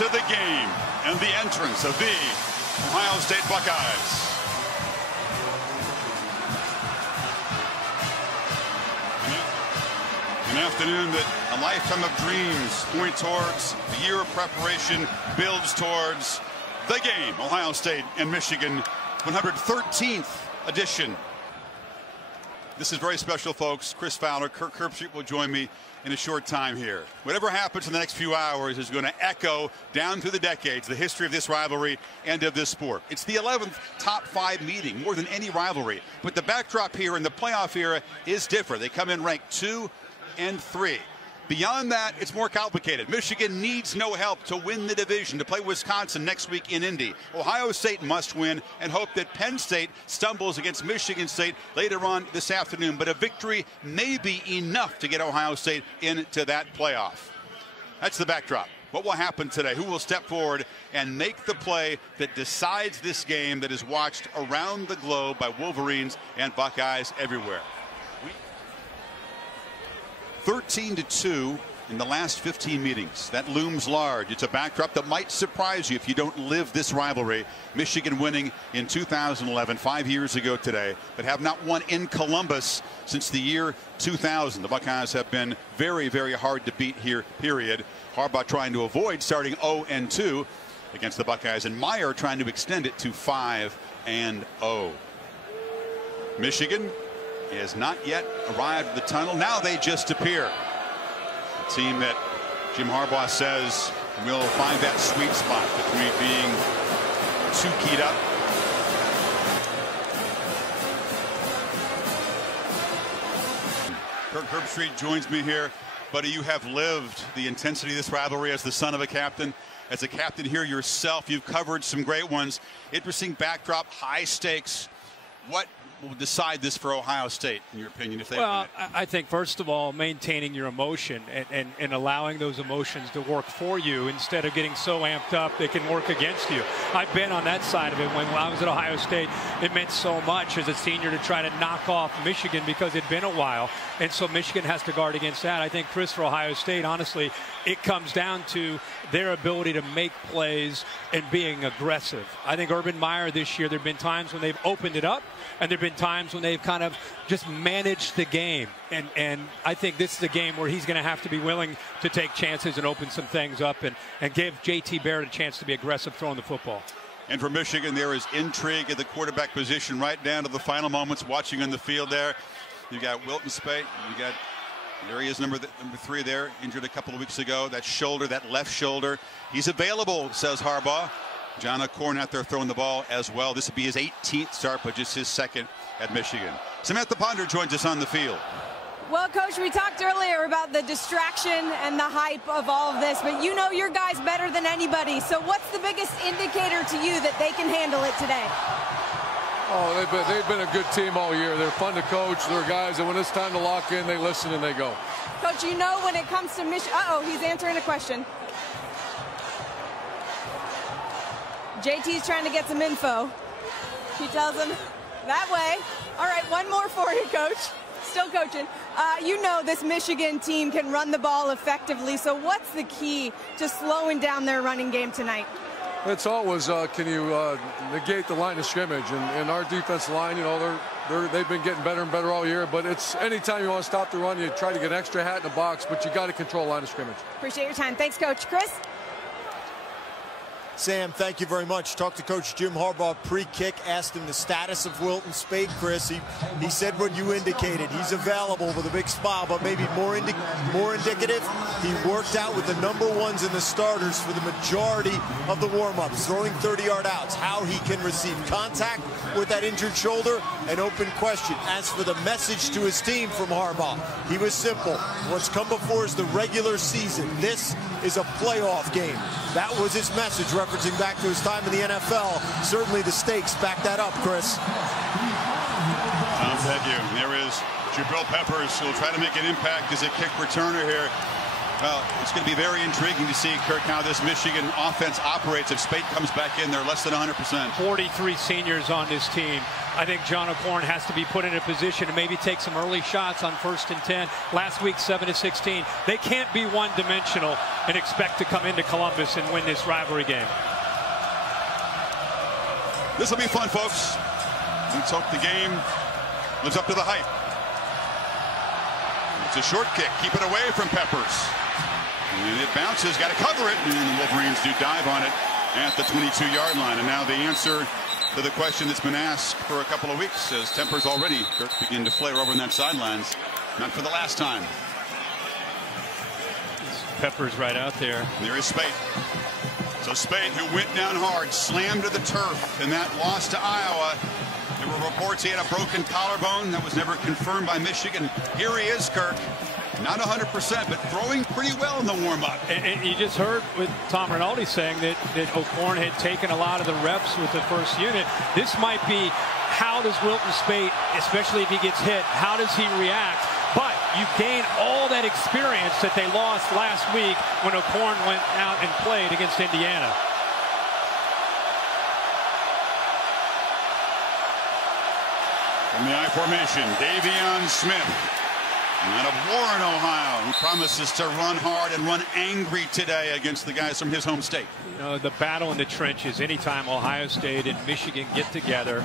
to the game and the entrance of the Ohio State Buckeyes. An afternoon that a lifetime of dreams point towards, a year of preparation builds towards the game. Ohio State and Michigan, 113th edition. This is very special, folks. Chris Fowler, Kirk Herbstreit will join me in a short time here. Whatever happens in the next few hours is going to echo down through the decades, the history of this rivalry and of this sport. It's the 11th top 5 meeting, more than any rivalry. But the backdrop here in the playoff era is different. They come in ranked 2 and 3. Beyond that, it's more complicated. Michigan needs no help to win the division, to play Wisconsin next week in Indy. Ohio State must win and hope that Penn State stumbles against Michigan State later on this afternoon. But a victory may be enough to get Ohio State into that playoff. That's the backdrop. What will happen today? Who will step forward and make the play that decides this game that is watched around the globe by Wolverines and Buckeyes everywhere? 13-2 in the last 15 meetings. That looms large. It's a backdrop that might surprise you if you don't live this rivalry. Michigan winning in 2011, 5 years ago today, but have not won in Columbus since the year 2000. The Buckeyes have been very, very hard to beat here, period. Harbaugh trying to avoid starting 0-2 against the Buckeyes, and Meyer trying to extend it to 5-0. Michigan has not yet arrived at the tunnel. Now they just appear. A team that Jim Harbaugh says will find that sweet spot between being too keyed up Kirk Herbstreit joins me here. Buddy, you have lived the intensity of this rivalry as the son of a captain. As a captain here yourself, you've covered some great ones. Interesting backdrop, high stakes. What will decide this for Ohio State, in your opinion, if they win it? I think, first of all, maintaining your emotion and allowing those emotions to work for you instead of getting so amped up they can work against you. I've been on that side of it. When I was at Ohio State, it meant so much as a senior to try to knock off Michigan because it'd been a while, and so Michigan has to guard against that. I think, Chris, for Ohio State, honestly, it comes down to their ability to make plays and being aggressive. I think Urban Meyer this year, there have been times when they've opened it up, and there have been times when they've kind of just managed the game. And I think this is a game where he's going to have to be willing to take chances and open some things up and give J.T. Barrett a chance to be aggressive throwing the football. And for Michigan, there is intrigue at the quarterback position right down to the final moments. Watching on the field there, you got Wilton Speight. There he is, number 3 there, injured a couple of weeks ago. That shoulder, that left shoulder. He's available, says Harbaugh. John O'Corn out there throwing the ball as well. This would be his 18th start, but just his second at Michigan. Samantha Ponder joins us on the field. Well, Coach, we talked earlier about the distraction and the hype of all of this, but you know your guys better than anybody. So what's the biggest indicator to you that they can handle it today? Oh, they've been a good team all year. They're fun to coach. They're guys that when it's time to lock in, they listen and they go. Coach, you know when it comes to Michigan, he's answering a question. JT's trying to get some info. He tells him that way. All right, one more for you, Coach. Still coaching. You know this Michigan team can run the ball effectively, so what's the key to slowing down their running game tonight? It's always can you negate the line of scrimmage, and our defensive line, you know, they've been getting better and better all year, but it's anytime you want to stop the run, you try to get an extra hat in the box, but you got to control line of scrimmage. Appreciate your time. Thanks, Coach. Chris? Sam, thank you very much. Talked to Coach Jim Harbaugh pre-kick, asked him the status of Wilton Speight, Chris. He said what you indicated. He's available with a big smile, but maybe more indicative, he worked out with the #1s and the starters for the majority of the warm-ups, throwing 30-yard outs. How he can receive contact with that injured shoulder, an open question. As for the message to his team from Harbaugh, he was simple. What's come before is the regular season. This is a playoff game. That was his message, referencing back to his time in the NFL. Certainly the stakes back that up, Chris. Thank you. There is Jabrill Peppers, who will try to make an impact as a kick returner here. Well, it's going to be very intriguing to see, Kirk, how this Michigan offense operates if Speight comes back in there less than 100%. 43 seniors on this team. I think John O'Korn has to be put in a position to maybe take some early shots on 1st and 10. Last week, 7-16. They can't be one-dimensional and expect to come into Columbus and win this rivalry game. This will be fun, folks. Let's hope the game lives up to the hype. It's a short kick. Keep it away from Peppers. And it bounces. Got to cover it. And the Wolverines do dive on it at the 22-yard line. And now the answer to the question that's been asked for a couple of weeks as tempers already begin to flare over on that sidelines. Not for the last time. Peppers right out there. And there is Speight. So Speight, who went down hard, slammed to the turf in that loss to Iowa. There were reports he had a broken collarbone. That was never confirmed by Michigan. Here he is, Kirk. Not 100%, but throwing pretty well in the warm-up. And you just heard with Tom Rinaldi saying that O'Korn had taken a lot of the reps with the first unit. This might be how does Wilton Speight, especially if he gets hit, how does he react? But you gain all that experience that they lost last week when O'Korn went out and played against Indiana. From the I formation, Davion Smith. Out of Warren, Ohio, who promises to run hard and run angry today against the guys from his home state. You know, the battle in the trenches, anytime Ohio State and Michigan get together,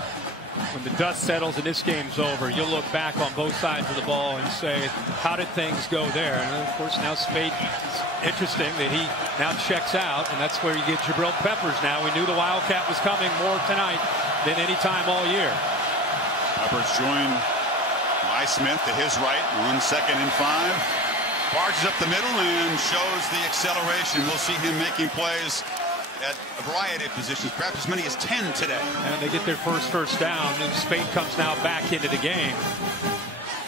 when the dust settles and this game's over, you'll look back on both sides of the ball and say, how did things go there? And of course, now Speight, it's interesting that he now checks out, and that's where you get Jabrill Peppers now. We knew the Wildcat was coming more tonight than any time all year. Peppers joined by Smith to his right, 2nd and 5. Barges up the middle and shows the acceleration. We'll see him making plays at a variety of positions, perhaps as many as 10 today. And they get their first down, and Speight comes now back into the game.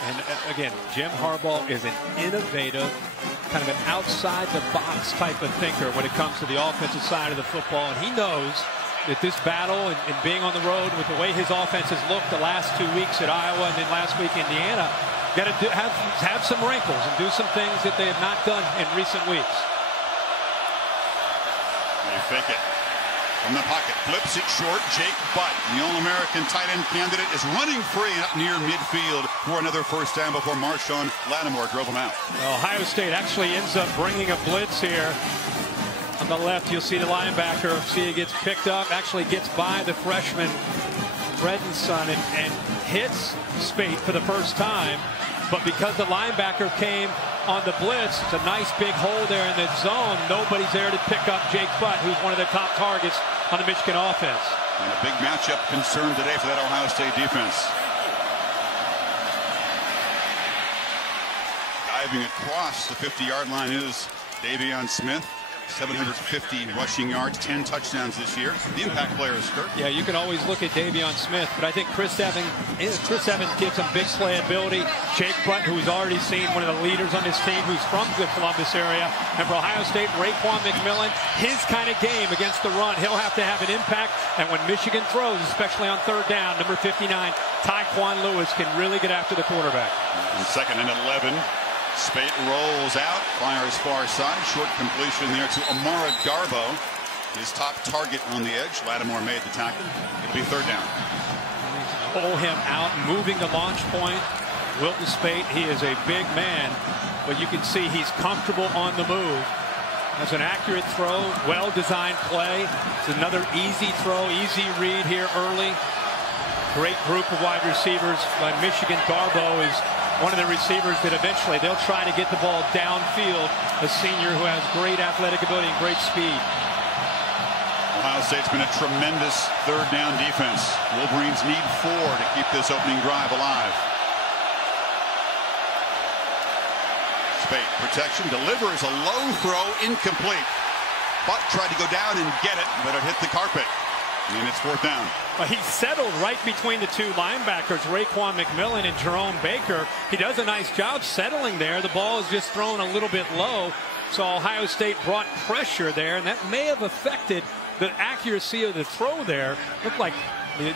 And again, Jim Harbaugh is an innovative, kind of an outside-the-box type of thinker when it comes to the offensive side of the football. And he knows that this battle and being on the road with the way his offense has looked the last 2 weeks at Iowa and then last week Indiana, got to have some wrinkles and do some things that they have not done in recent weeks. They fake it from the pocket, flips it short. Jake Butt, the All-American tight end candidate, is running free up near midfield for another first down before Marshawn Lattimore drove him out. Ohio State actually ends up bringing a blitz here. On the left, you'll see the linebacker. See, he gets picked up, actually gets by the freshman, Bredenson, and hits Speight for the first time. But because the linebacker came on the blitz, it's a nice big hole there in the zone. Nobody's there to pick up Jake Butt, who's one of the top targets on the Michigan offense. And a big matchup concern today for that Ohio State defense. Diving across the 50-yard line is Davion Smith. 750 rushing yards, 10 touchdowns this year. The impact player is Kirk. Yeah, you can always look at Davion Smith, but I think Chris Evans gives him big playability. Jake Butt, who's already seen one of the leaders on this team, who's from the Columbus area. And for Ohio State, Raekwon McMillan, his kind of game against the run, he'll have to have an impact. And when Michigan throws, especially on 3rd down, number 59, Tyquan Lewis can really get after the quarterback. And 2nd and 11. Speight rolls out, fires far side, short completion there to Amara Darboh, his top target on the edge. Lattimore made the tackle. It'll be 3rd down. Pull him out, moving the launch point. Wilton Speight, he is a big man, but you can see he's comfortable on the move. That's an accurate throw, well-designed play. It's another easy throw, easy read here early. Great group of wide receivers by Michigan. Darboh is one of the receivers that eventually they'll try to get the ball downfield. A senior who has great athletic ability and great speed. Ohio State's been a tremendous 3rd down defense. Wolverines need 4 to keep this opening drive alive. Speight, protection, delivers a low throw, incomplete. Butt tried to go down and get it, but it hit the carpet. And it's 4th down. Well, he settled right between the two linebackers, Raekwon McMillan and Jerome Baker. He does a nice job settling there. The ball is just thrown a little bit low. So Ohio State brought pressure there, and that may have affected the accuracy of the throw there. Looked like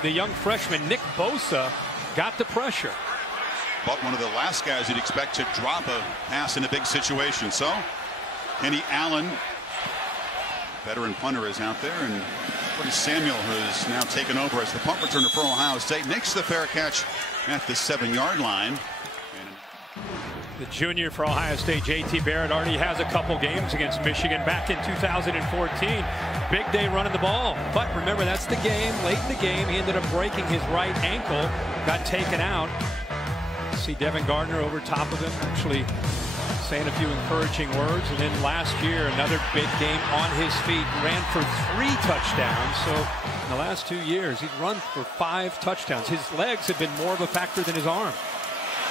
the young freshman, Nick Bosa, got the pressure. But one of the last guys you'd expect to drop a pass in a big situation. So Kenny Allen, veteran punter, is out there, and Curtis Samuel, who's now taken over as the punt returner for Ohio State, makes the fair catch at the 7-yard line. The junior for Ohio State, JT Barrett, already has a couple games against Michigan back in 2014. Big day running the ball. But remember, that's the game. Late in the game, he ended up breaking his right ankle, got taken out. See Devin Gardner over top of him, actually saying a few encouraging words. And then last year, another big game on his feet, ran for 3 touchdowns. So in the last 2 years, he's run for 5 touchdowns. His legs have been more of a factor than his arm.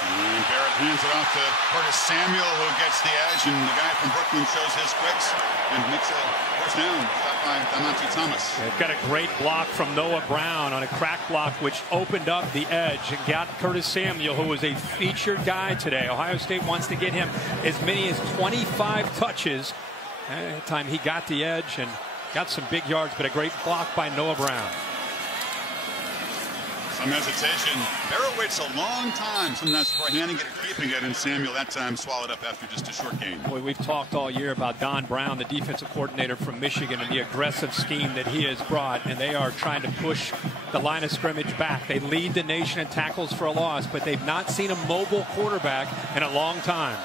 And Barrett hands it off to Curtis Samuel, who gets the edge, and the guy from Brooklyn shows his quicks and makes a first down. Stopped by Demonte Thomas. They've got a great block from Noah Brown on a crack block, which opened up the edge and got Curtis Samuel, who was a featured guy today. Ohio State wants to get him as many as 25 touches. At the time he got the edge and got some big yards, but a great block by Noah Brown. Some hesitation. Barrett waits a long time, sometimes before handing it or keeping it, and Samuel that time swallowed up after just a short gain. Boy, we've talked all year about Don Brown, the defensive coordinator from Michigan, and the aggressive scheme that he has brought, and they are trying to push the line of scrimmage back. They lead the nation in tackles for a loss, but they've not seen a mobile quarterback in a long time.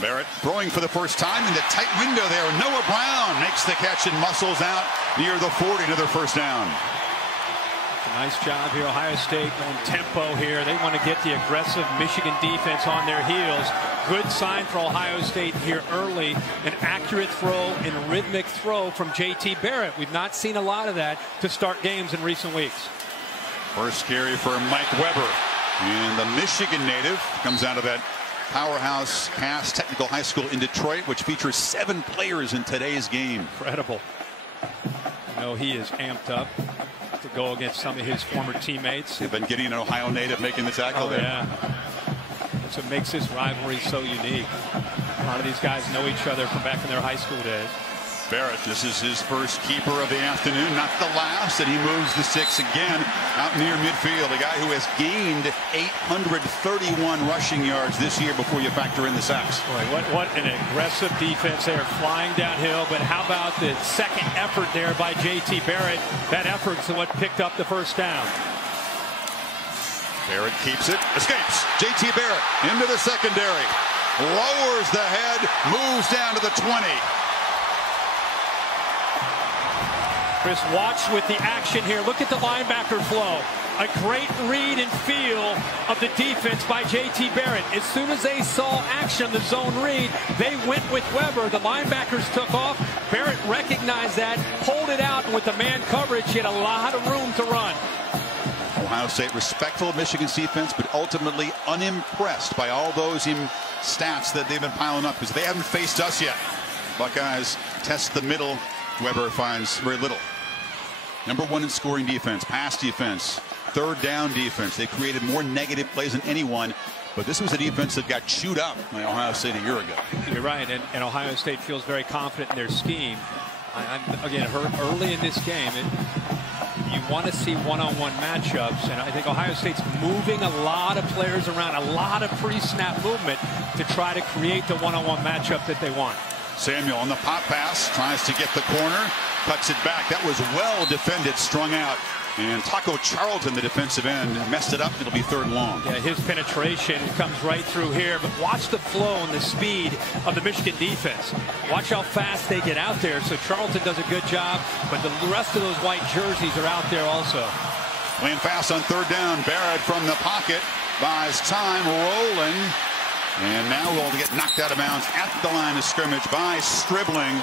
Barrett throwing for the first time in the tight window there. Noah Brown makes the catch and muscles out near the 40, another first down. Nice job here. Ohio State going tempo here. They want to get the aggressive Michigan defense on their heels. Good sign for Ohio State here early. An accurate throw and rhythmic throw from JT Barrett. We've not seen a lot of that to start games in recent weeks. First carry for Mike Weber. And the Michigan native comes out of that powerhouse Cass Technical High School in Detroit, which features 7 players in today's game. Incredible. You know, he is amped up to go against some of his former teammates. They've been getting an Ohio native making the tackle there. Yeah. That's what makes this rivalry so unique. A lot of these guys know each other from back in their high school days. Barrett, this is his first keeper of the afternoon, not the last, and he moves the 6 again out near midfield. A guy who has gained 831 rushing yards this year before you factor in the sacks. Boy, what an aggressive defense there, flying downhill. But how about the second effort there by JT Barrett? That effort's what picked up the first down. Barrett keeps it, escapes. JT Barrett into the secondary, lowers the head, moves down to the 20. Chris, watch with the action here. Look at the linebacker flow. A great read and feel of the defense by JT Barrett. As soon as they saw action, the zone read, they went with Weber. The linebackers took off. Barrett recognized that, pulled it out, and with the man coverage, he had a lot of room to run. Ohio State respectful of Michigan's defense, but ultimately unimpressed by all those stats that they've been piling up because they haven't faced us yet. Buckeyes test the middle. Weber finds very little. Number 1 in scoring defense, pass defense, third down defense. They created more negative plays than anyone, but this was a defense that got chewed up by Ohio State a year ago. You're right, and Ohio State feels very confident in their scheme. Again, early in this game, you want to see one-on-one matchups, and I think Ohio State's moving a lot of players around, a lot of pre-snap movement to try to create the one-on-one matchup that they want. Samuel on the pop pass, tries to get the corner, cuts it back. That was well defended, strung out. And Taco Charlton, the defensive end, messed it up. It'll be 3rd and long. Yeah, his penetration comes right through here. But watch the flow and the speed of the Michigan defense. Watch how fast they get out there. So Charlton does a good job, but the rest of those white jerseys are out there also. Playing fast on 3rd down. Barrett from the pocket buys time, rolling. And now we'll get knocked out of bounds at the line of scrimmage by Stribling,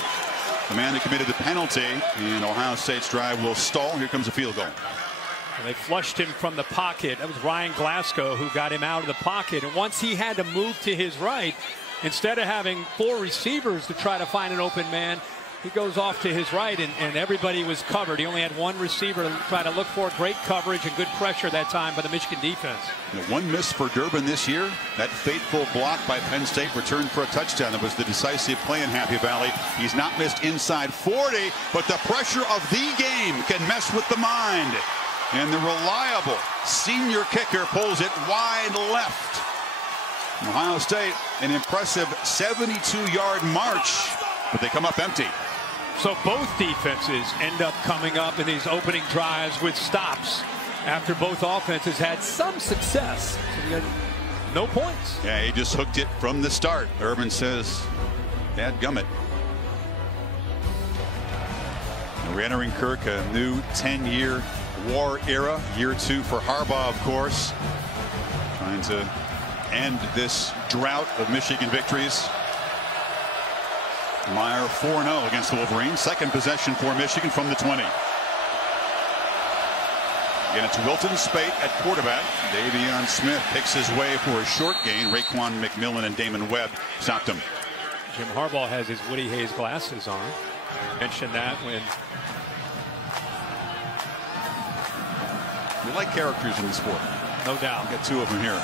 the man who committed the penalty. And Ohio State's drive will stall. Here comes a field goal. And they flushed him from the pocket. That was Ryan Glasgow who got him out of the pocket. And once he had to move to his right, instead of having 4 receivers to try to find an open man, he goes off to his right, and everybody was covered. He only had 1 receiver to try to look for. Great coverage and good pressure that time by the Michigan defense. The 1 miss for Durbin this year. That fateful block by Penn State returned for a touchdown. That was the decisive play in Happy Valley. He's not missed inside 40, but the pressure of the game can mess with the mind. And the reliable senior kicker pulls it wide left. Ohio State, an impressive 72-yard march, but they come up empty. So both defenses end up coming up in these opening drives with stops after both offenses had some success. So we got no points. Yeah, he just hooked it from the start. Urban says, dadgummit. We're entering Kirk a new 10-year war era. Year 2 for Harbaugh, of course. Trying to end this drought of Michigan victories. Meyer 4-0 against the Wolverines. Second possession for Michigan from the 20. Again, it's Wilton Speight at quarterback. Davion Smith picks his way for a short gain. Raekwon McMillan and Damon Webb stopped him. Jim Harbaugh has his Woody Hayes glasses on. Mentioned that when we like characters in the sport. No doubt. We've got 2 of them here.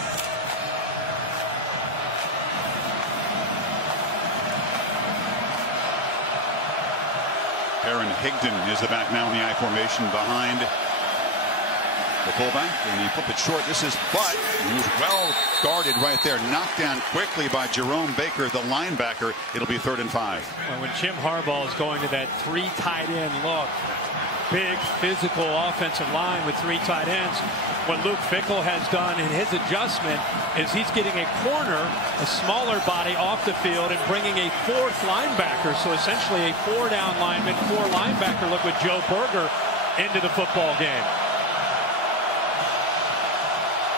Aaron Higdon is the back now in the I formation behind the fullback, and he flipped it short. This is Butt. He was well guarded right there. Knocked down quickly by Jerome Baker, the linebacker. It'll be 3rd and 5. Well, when Jim Harbaugh is going to that 3 tight end look, big physical offensive line with 3 tight ends, what Luke Fickell has done in his adjustment is he's getting a corner, a smaller body off the field, and bringing a 4th linebacker. So essentially a 4-down lineman, 4 linebacker look with Joe Berger into the football game.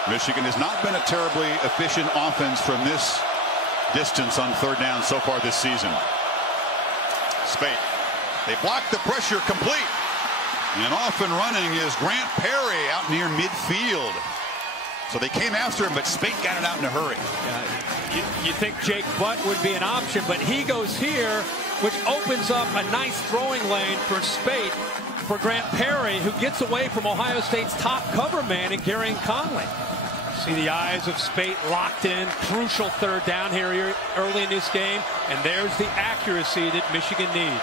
Michigan has not been a terribly efficient offense from this distance on 3rd down so far this season. Speight. They block the pressure complete. And off and running is Grant Perry out near midfield. So they came after him, but Speight got it out in a hurry. You think Jake Butt would be an option, but he goes here, which opens up a nice throwing lane for Speight for Grant Perry, who gets away from Ohio State's top cover man in Garyon Conley. See the eyes of Speight locked in. Crucial 3rd down here early in this game. And there's the accuracy that Michigan needs.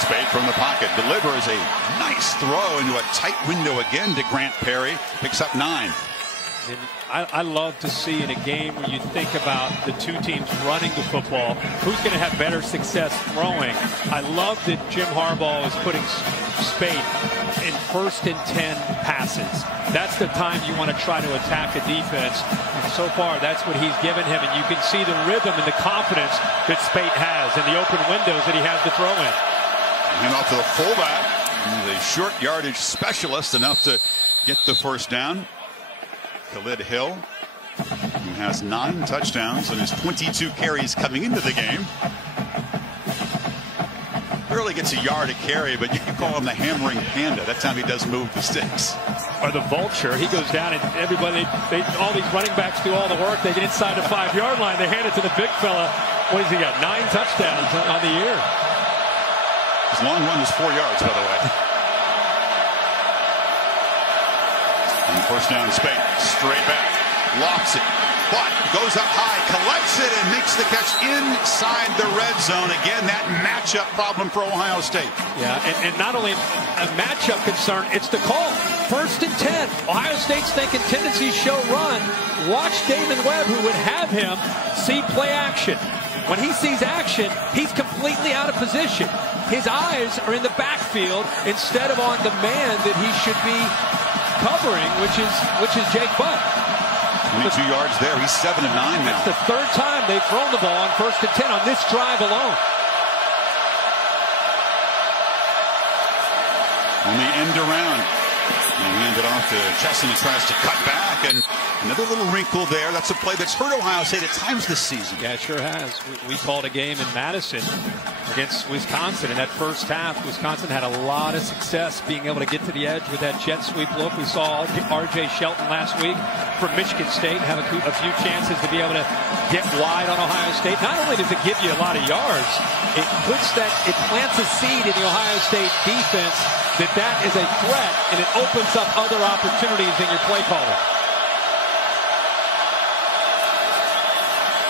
Speight from the pocket delivers a nice throw into a tight window again to Grant Perry. Picks up 9. And I love to see in a game where you think about the 2 teams running the football, who's going to have better success throwing. I love that Jim Harbaugh is putting Speight in 1st and 10 passes. That's the time you want to try to attack a defense. And so far, that's what he's given him. And you can see the rhythm and the confidence that Speight has and the open windows that he has to throw in. And off to the fullback. The short yardage specialist, enough to get the 1st down. Khalid Hill, who has 9 touchdowns and his 22 carries coming into the game. Barely gets a yard a carry, but you can call him the hammering panda. That's how he does move the sticks. Or the vulture. He goes down and everybody, all these running backs do all the work. They get inside the 5-yard line. They hand it to the big fella. What has he got? 9 touchdowns on the year. His long run is 4 yards, by the way. And 1st down, Speight straight back, locks it, but goes up high, collects it, and makes the catch inside the red zone. Again, that matchup problem for Ohio State. Yeah, and not only a matchup concern, it's the call. 1st and 10. Ohio State's thinking tendency show run. Watch Damon Webb, who would have him see play action. When he sees action, he's completely out of position. His eyes are in the backfield instead of on the man that he should be covering, which is Jake Butt. 22 yards there. He's 7 of 9 now. That's the 3rd time they've thrown the ball on 1st and 10 on this drive alone. On the end around. And he handed off to Chesson, who tries to cut back, and another little wrinkle there. That's a play that's hurt Ohio State at times this season. Yeah, it sure has. We called a game in Madison against Wisconsin. In that first half, Wisconsin had a lot of success being able to get to the edge with that jet sweep look. We saw R.J. Shelton last week from Michigan State have a few chances to be able to get wide on Ohio State. Not only does it give you a lot of yards, it plants a seed in the Ohio State defense that is a threat, and it opens up other opportunities in your play calling.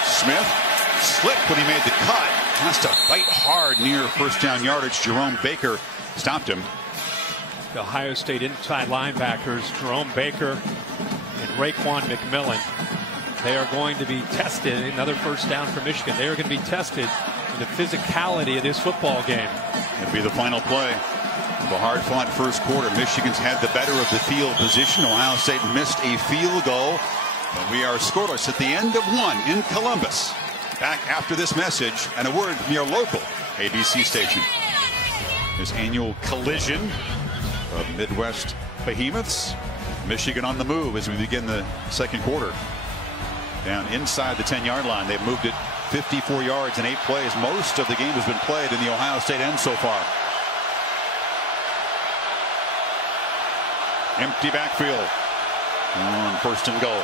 Smith slipped when he made the cut. Has to fight hard near 1st down yardage. Jerome Baker stopped him. the Ohio State inside linebackers, Jerome Baker and Raekwon McMillan. They are going to be tested. Another first down for Michigan. They are going to be tested in the physicality of this football game. It'll be the final play of a hard-fought first quarter. Michigan's had the better of the field position. Ohio State missed a field goal. But we are scoreless at the end of one in Columbus. Back after this message and a word from your local ABC station. This annual collision of Midwest behemoths. Michigan on the move as we begin the second quarter. Down inside the 10-yard line. They've moved it 54 yards in 8 plays. Most of the game has been played in the Ohio State end so far. Empty backfield on first and goal.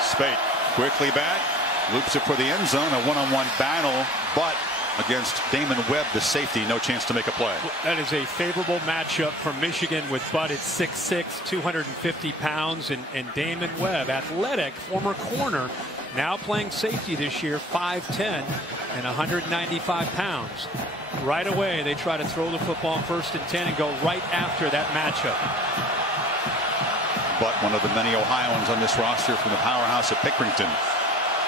Speight quickly back, loops it for the end zone. A one-on-one battle, but against Damon Webb, the safety, no chance to make a play. That is a favorable matchup for Michigan with Bud at 6'6", 250 pounds, and Damon Webb, athletic, former corner, now playing safety this year, 5'10", and 195 pounds. Right away, they try to throw the football on 1st and 10 and go right after that matchup. But one of the many Ohioans on this roster from the powerhouse of Pickerington.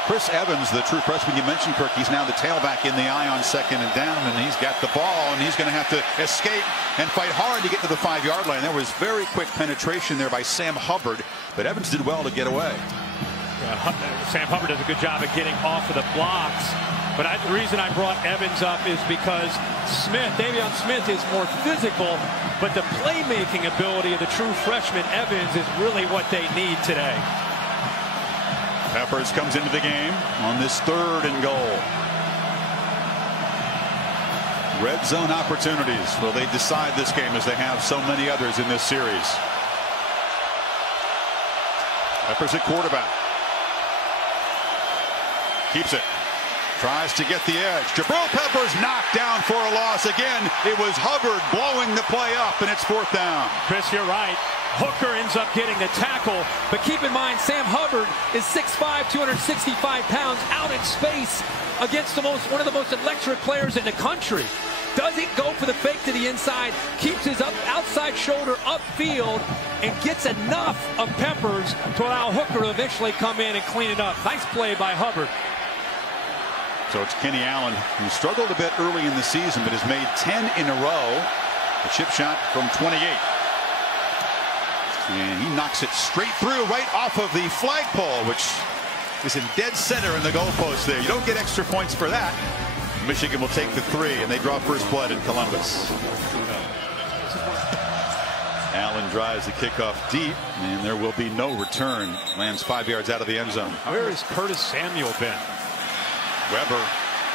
Chris Evans, the true freshman you mentioned, Kirk, he's now the tailback in the eye on 2nd and down, and he's got the ball, and he's going to have to escape and fight hard to get to the 5-yard line. There was very quick penetration there by Sam Hubbard, but Evans did well to get away. Yeah, Sam Hubbard does a good job at getting off of the blocks. But the reason I brought Evans up is because Davion Smith is more physical, but the playmaking ability of the true freshman Evans is really what they need today. Peppers comes into the game on this 3rd and goal. Red zone opportunities. Will they decide this game as they have so many others in this series? Peppers at quarterback. Keeps it. Tries to get the edge. Jabrill Peppers knocked down for a loss again. It was Hubbard blowing the play up, and it's 4th down. Chris, you're right. Hooker ends up getting the tackle, but keep in mind Sam Hubbard is 6'5", 265 pounds, out in space against one of the most electric players in the country. Doesn't go for the fake to the inside, keeps his outside shoulder upfield, and gets enough of Peppers to allow Hooker to eventually come in and clean it up. Nice play by Hubbard. So it's Kenny Allen, who struggled a bit early in the season, but has made 10 in a row. A chip shot from 28. And he knocks it straight through, right off of the flagpole, which is in dead center in the goalpost there. You don't get extra points for that. Michigan will take the 3, and they draw first blood in Columbus. Allen drives the kickoff deep, and there will be no return. Lands 5 yards out of the end zone. Where has Curtis Samuel been? Weber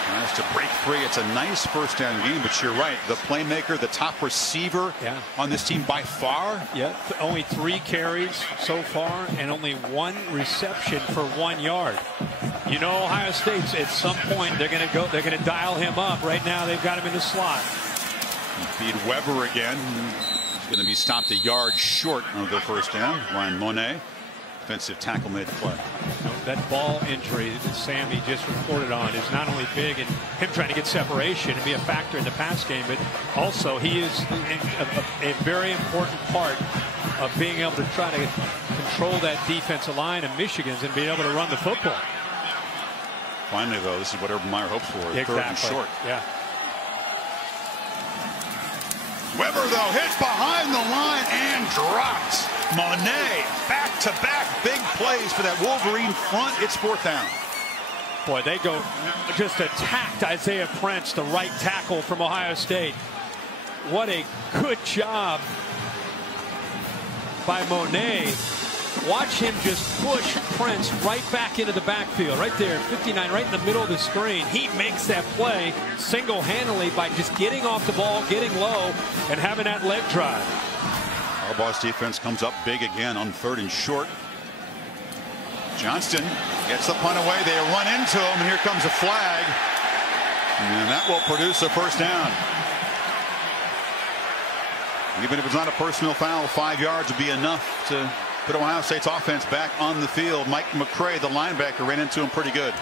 tries to break free. It's a nice first down game, but you're right. The playmaker, the top receiver on this team by far. Yeah, only 3 carries so far and only 1 reception for 1 yard. You know, Ohio State's at some point they're going to dial him up. Right now they've got him in the slot. Feed Weber again. He's going to be stopped a yard short of the first down. Ryan Monet, defensive tackle, made the play. That ball injury that Sammy just reported on is not only big in him trying to get separation and be a factor in the pass game, but also he is a very important part of being able to try to control that defensive line of Michigan's and being able to run the football. Finally, though, this is what Urban Meyer hoped for. Exactly. 3rd and short. Yeah. Weber, though, hits behind the line and drops. Monet, back-to-back big plays for that Wolverine front. It's 4th down. Boy, they go just attacked Isaiah Prince, the right tackle from Ohio State. What a good job by Monet. Watch him just push Prince right back into the backfield. Right there, 59, right in the middle of the screen. He makes that play single-handedly by just getting off the ball, getting low, and having that leg drive. Harbaugh's defense comes up big again on 3rd and short. Johnston gets the punt away. They run into him, and here comes a flag. And that will produce a first down. Even if it's not a personal foul, 5 yards would be enough to put Ohio State's offense back on the field. Mike McCray, the linebacker, ran into him pretty good.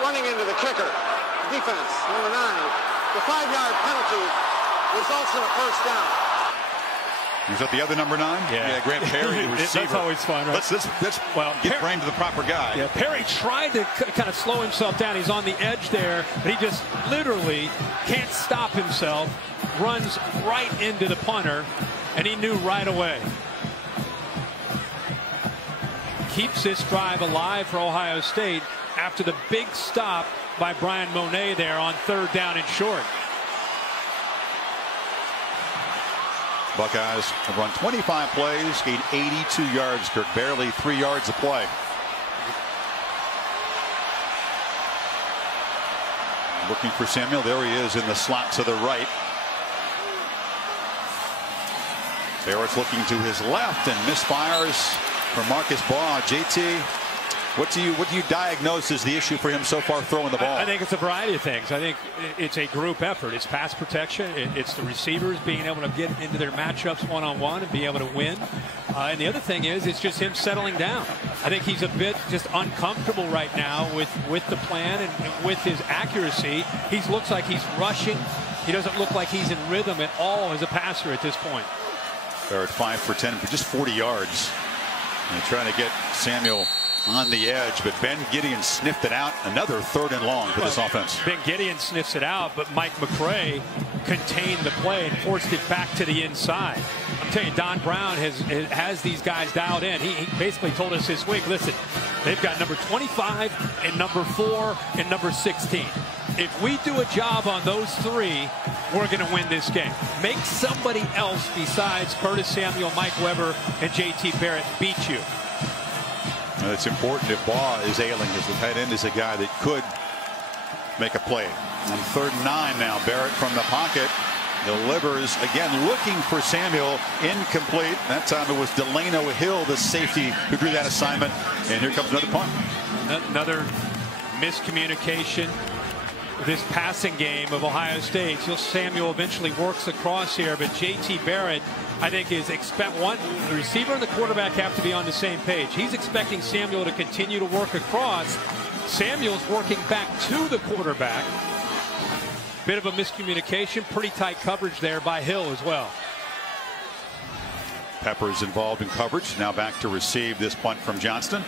Running into the kicker. defense, number 9. The 5-yard penalty results in a first down. Is that the other number 9? Yeah, Grant Perry, the receiver. That's always fun, right? Let's get Perry to the proper guy. Yeah, Perry tried to kind of slow himself down. He's on the edge there, but he just literally can't stop himself. Runs right into the punter, and he knew right away. Keeps this drive alive for Ohio State after the big stop by Brian Monet there on 3rd down and short. Buckeyes have run 25 plays, gained 82 yards, Kirk, barely 3 yards a play. Looking for Samuel. There he is in the slot to the right. Barrett's looking to his left and misfires for Marcus Baugh. JT, what do you diagnose as the issue for him so far throwing the ball? I think it's a variety of things. I think it's a group effort. It's pass protection. It's the receivers being able to get into their matchups one-on-one and be able to win. And the other thing is, it's just him settling down. I think he's a bit just uncomfortable right now with the plan and with his accuracy. He looks like he's rushing. He doesn't look like he's in rhythm at all as a passer at this point. Barrett 5 for 10 for just 40 yards. And trying to get Samuel on the edge, but Ben Gideon sniffed it out. Another 3rd and long for this offense. Ben Gideon sniffs it out, but Mike McCray contained the play and forced it back to the inside. I'm telling you, Don Brown has these guys dialed in. He basically told us this week, listen, they've got number 25 and number 4 and number 16. If we do a job on those 3, we're going to win this game. Make somebody else besides Curtis Samuel, Mike Weber, and JT Barrett beat you. It's important if Baugh is ailing, as the tight end is a guy that could make a play. On 3rd and 9 now, Barrett from the pocket delivers again, looking for Samuel. Incomplete. That time it was Delano Hill, the safety, who drew that assignment. And here comes another punt. Another miscommunication. This passing game of Ohio State. Samuel eventually works across here, but JT Barrett, I think, is the receiver and the quarterback have to be on the same page. He's expecting Samuel to continue to work across. Samuel's working back to the quarterback. Bit of a miscommunication. Pretty tight coverage there by Hill as well. Peppers involved in coverage. Now back to receive this punt from Johnston.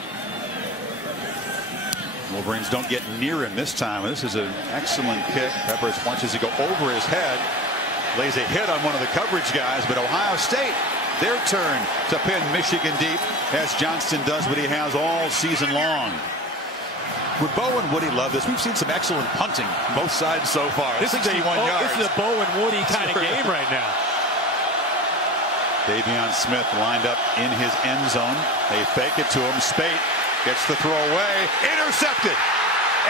Wolverines don't get near him this time. This is an excellent kick. Peppers watches it go over his head. Lays a hit on one of the coverage guys, but Ohio State, their turn to pin Michigan deep as Johnston does what he has all season long. Would Bo and Woody love this? We've seen some excellent punting both sides so far. This is a Bo and Woody kind of game right now. Davion Smith lined up in his end zone. They fake it to him. Speight gets the throw away. Intercepted.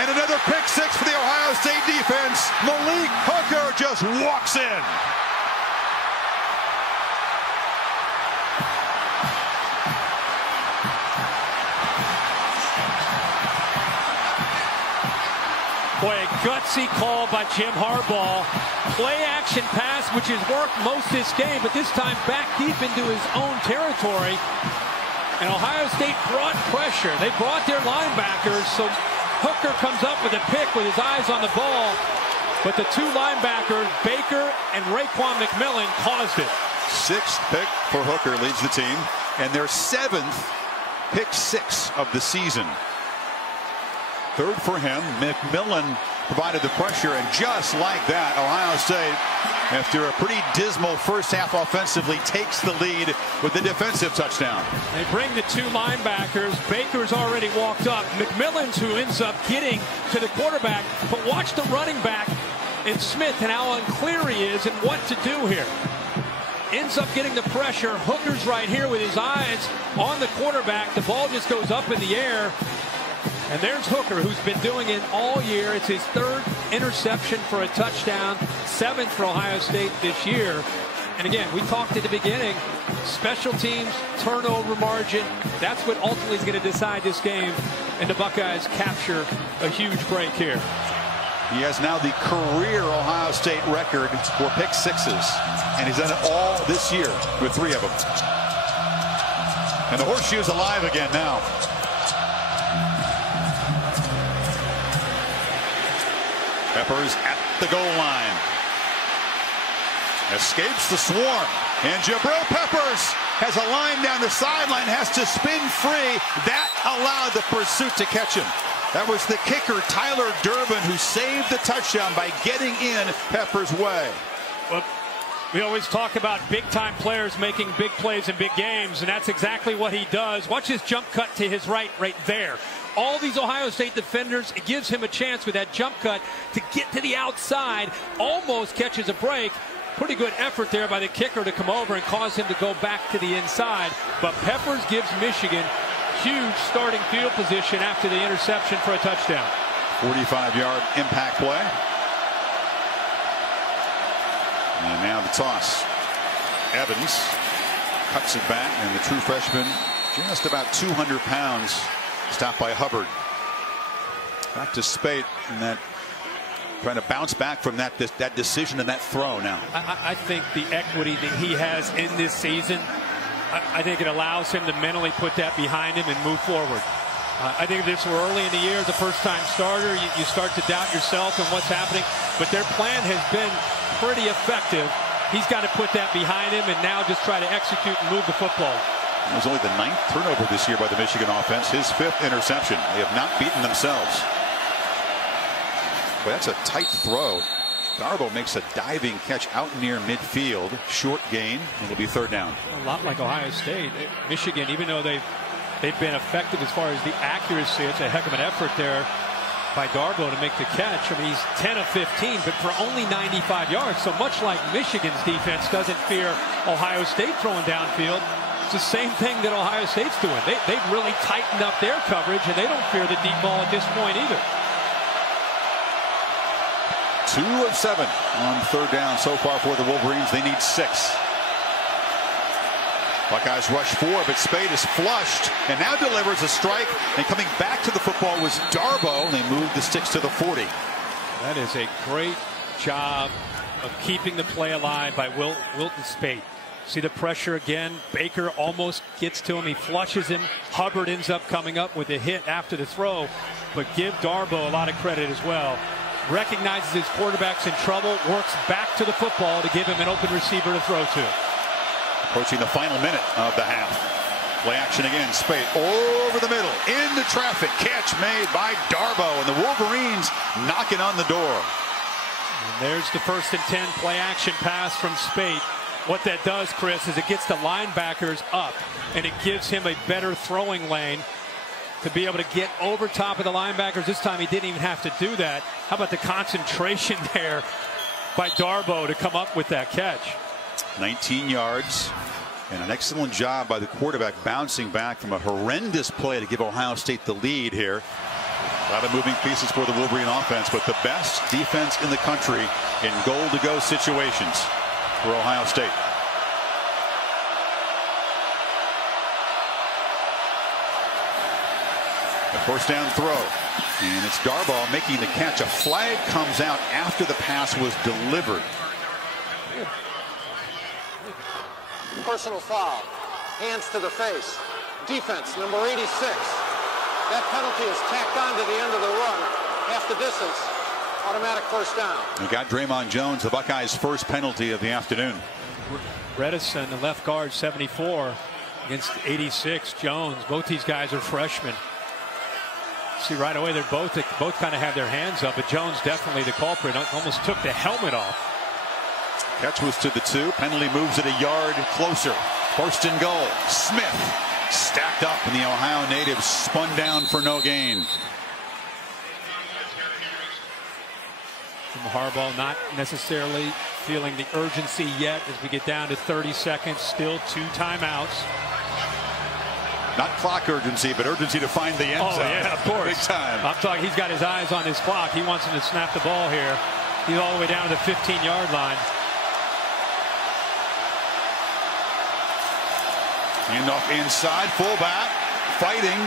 And another pick 6 for the Ohio State defense. Malik Hooker just walks in. Boy, a gutsy call by Jim Harbaugh. Play action pass, which has worked most this game, but this time back deep into his own territory. And Ohio State brought pressure. They brought their linebackers, so Hooker comes up with a pick with his eyes on the ball. But the 2 linebackers, Baker and Raekwon McMillan, caused it. 6th pick for Hooker leads the team, and their 7th pick 6 of the season. 3rd for him. McMillan provided the pressure, and just like that, Ohio State, after a pretty dismal first half offensively, takes the lead with the defensive touchdown. They bring the 2 linebackers. Baker's already walked up. McMillan's who ends up getting to the quarterback, but watch the running back in Smith and how unclear he is and what to do here. Ends up getting the pressure. Hooker's right here with his eyes on the quarterback. The ball just goes up in the air. And there's Hooker, who's been doing it all year. It's his 3rd interception for a touchdown, 7th for Ohio State this year. And again, we talked at the beginning, special teams, turnover margin, that's what ultimately is going to decide this game. And the Buckeyes capture a huge break here. He has now the career Ohio State record for pick 6s. And he's done it all this year with 3 of them. And the horseshoe's alive again now. Peppers at the goal line. Escapes the swarm. And Jabrill Peppers has a line down the sideline, has to spin free. That allowed the pursuit to catch him. That was the kicker, Tyler Durbin, who saved the touchdown by getting in Peppers' way. Well, we always talk about big-time players making big plays in big games, and that's exactly what he does. Watch his jump cut to his right there. All these Ohio State defenders, it gives him a chance with that jump cut to get to the outside, almost catches a break. Pretty good effort there by the kicker to come over and cause him to go back to the inside. But Peppers gives Michigan huge starting field position after the interception for a touchdown. 45-yard impact play. And now the toss. Evans cuts it back, and the true freshman, just about 200 pounds, stopped by Hubbard. Back to Speight, and that trying to bounce back from that decision and that throw now. I think the equity that he has in this season, I think it allows him to mentally put that behind him and move forward. I think if this were early in the year as a first-time starter, you start to doubt yourself and what's happening. But their plan has been pretty effective. He's got to put that behind him and now just try to execute and move the football. It was only the 9th turnover this year by the Michigan offense. His 5th interception. They have not beaten themselves. But that's a tight throw. Harbaugh makes a diving catch out near midfield. Short gain. It'll be 3rd down. A lot like Ohio State. Michigan, even though they've been effective as far as the accuracy, it's a heck of an effort there by Harbaugh to make the catch. I mean, he's 10 of 15, but for only 95 yards. So much like Michigan's defense doesn't fear Ohio State throwing downfield, it's the same thing that Ohio State's doing. They've really tightened up their coverage, and they don't fear the deep ball at this point either. 2 of 7 on 3rd down so far for the Wolverines. They need 6. Buckeyes rush 4, but Speight is flushed and now delivers a strike. And coming back to the football was Harbaugh. They moved the sticks to the 40. That is a great job of keeping the play alive by Wilton Speight. See the pressure again. Baker almost gets to him. He flushes him. Hubbard ends up coming up with a hit after the throw. But give Harbaugh a lot of credit as well. Recognizes his quarterback's in trouble, works back to the football to give him an open receiver to throw to. Approaching the final minute of the half. Play action again. Speight over the middle into traffic. Catch made by Harbaugh, and the Wolverines knocking on the door. And there's the 1st and 10 play action pass from Speight. What that does, Chris, is it gets the linebackers up, and it gives him a better throwing lane to be able to get over top of the linebackers. This time he didn't even have to do that. How about the concentration there by Harbaugh to come up with that catch? 19 yards and an excellent job by the quarterback bouncing back from a horrendous play to give Ohio State the lead here. A lot of moving pieces for the Wolverine offense, but the best defense in the country in goal-to-go situations for Ohio State. A 1st down throw, and it's Harbaugh making the catch. A flag comes out after the pass was delivered. Personal foul. Hands to the face. Defense, number 86. That penalty is tacked on to the end of the run. Half the distance. Automatic 1st down. They got Draymond Jones, the Buckeyes' first penalty of the afternoon. Bredesen, the left guard, 74 against 86. Jones. Both these guys are freshmen. See right away they're both kind of have their hands up, but Jones definitely the culprit. Almost took the helmet off. Catch was to the 2. Penalty moves it a yard closer. 1st and goal. Smith stacked up, and the Ohio native spun down for no gain. From Harbaugh, not necessarily feeling the urgency yet as we get down to 30 seconds. Still 2 timeouts. Not clock urgency, but urgency to find the end zone. Oh, yeah, of course. Big time. I'm talking, he's got his eyes on his clock. He wants him to snap the ball here. He's all the way down to the 15-yard line. Handoff inside, fullback, fighting.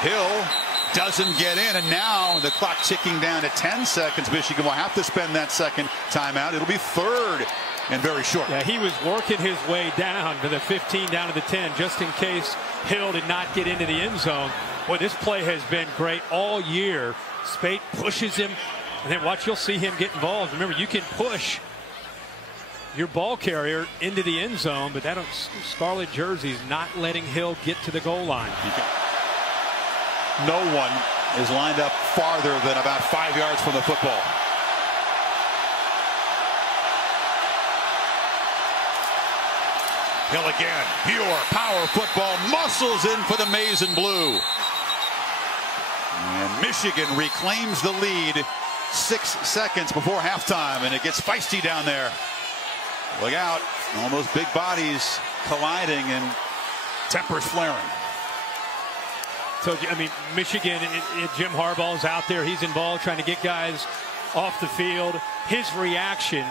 Hill doesn't get in, and now the clock ticking down to 10 seconds. Michigan will have to spend that 2nd timeout. It'll be 3rd and very short. Yeah, he was working his way down to the 15, down to the 10, just in case Hill did not get into the end zone. Boy, this play has been great all year. Speight pushes him, And then watch, you'll see him get involved. Remember, you can push your ball carrier into the end zone, but that scarlet jersey's not letting Hill get to the goal line. No one is lined up farther than about 5 yards from the football. Hill again, pure power football, muscles in for the maize and blue. And Michigan reclaims the lead 6 seconds before halftime, and it gets feisty down there. Look out, all those big bodies colliding and tempers flaring. So, I mean, Michigan, Jim Harbaugh's out there. He's involved trying to get guys off the field. His reaction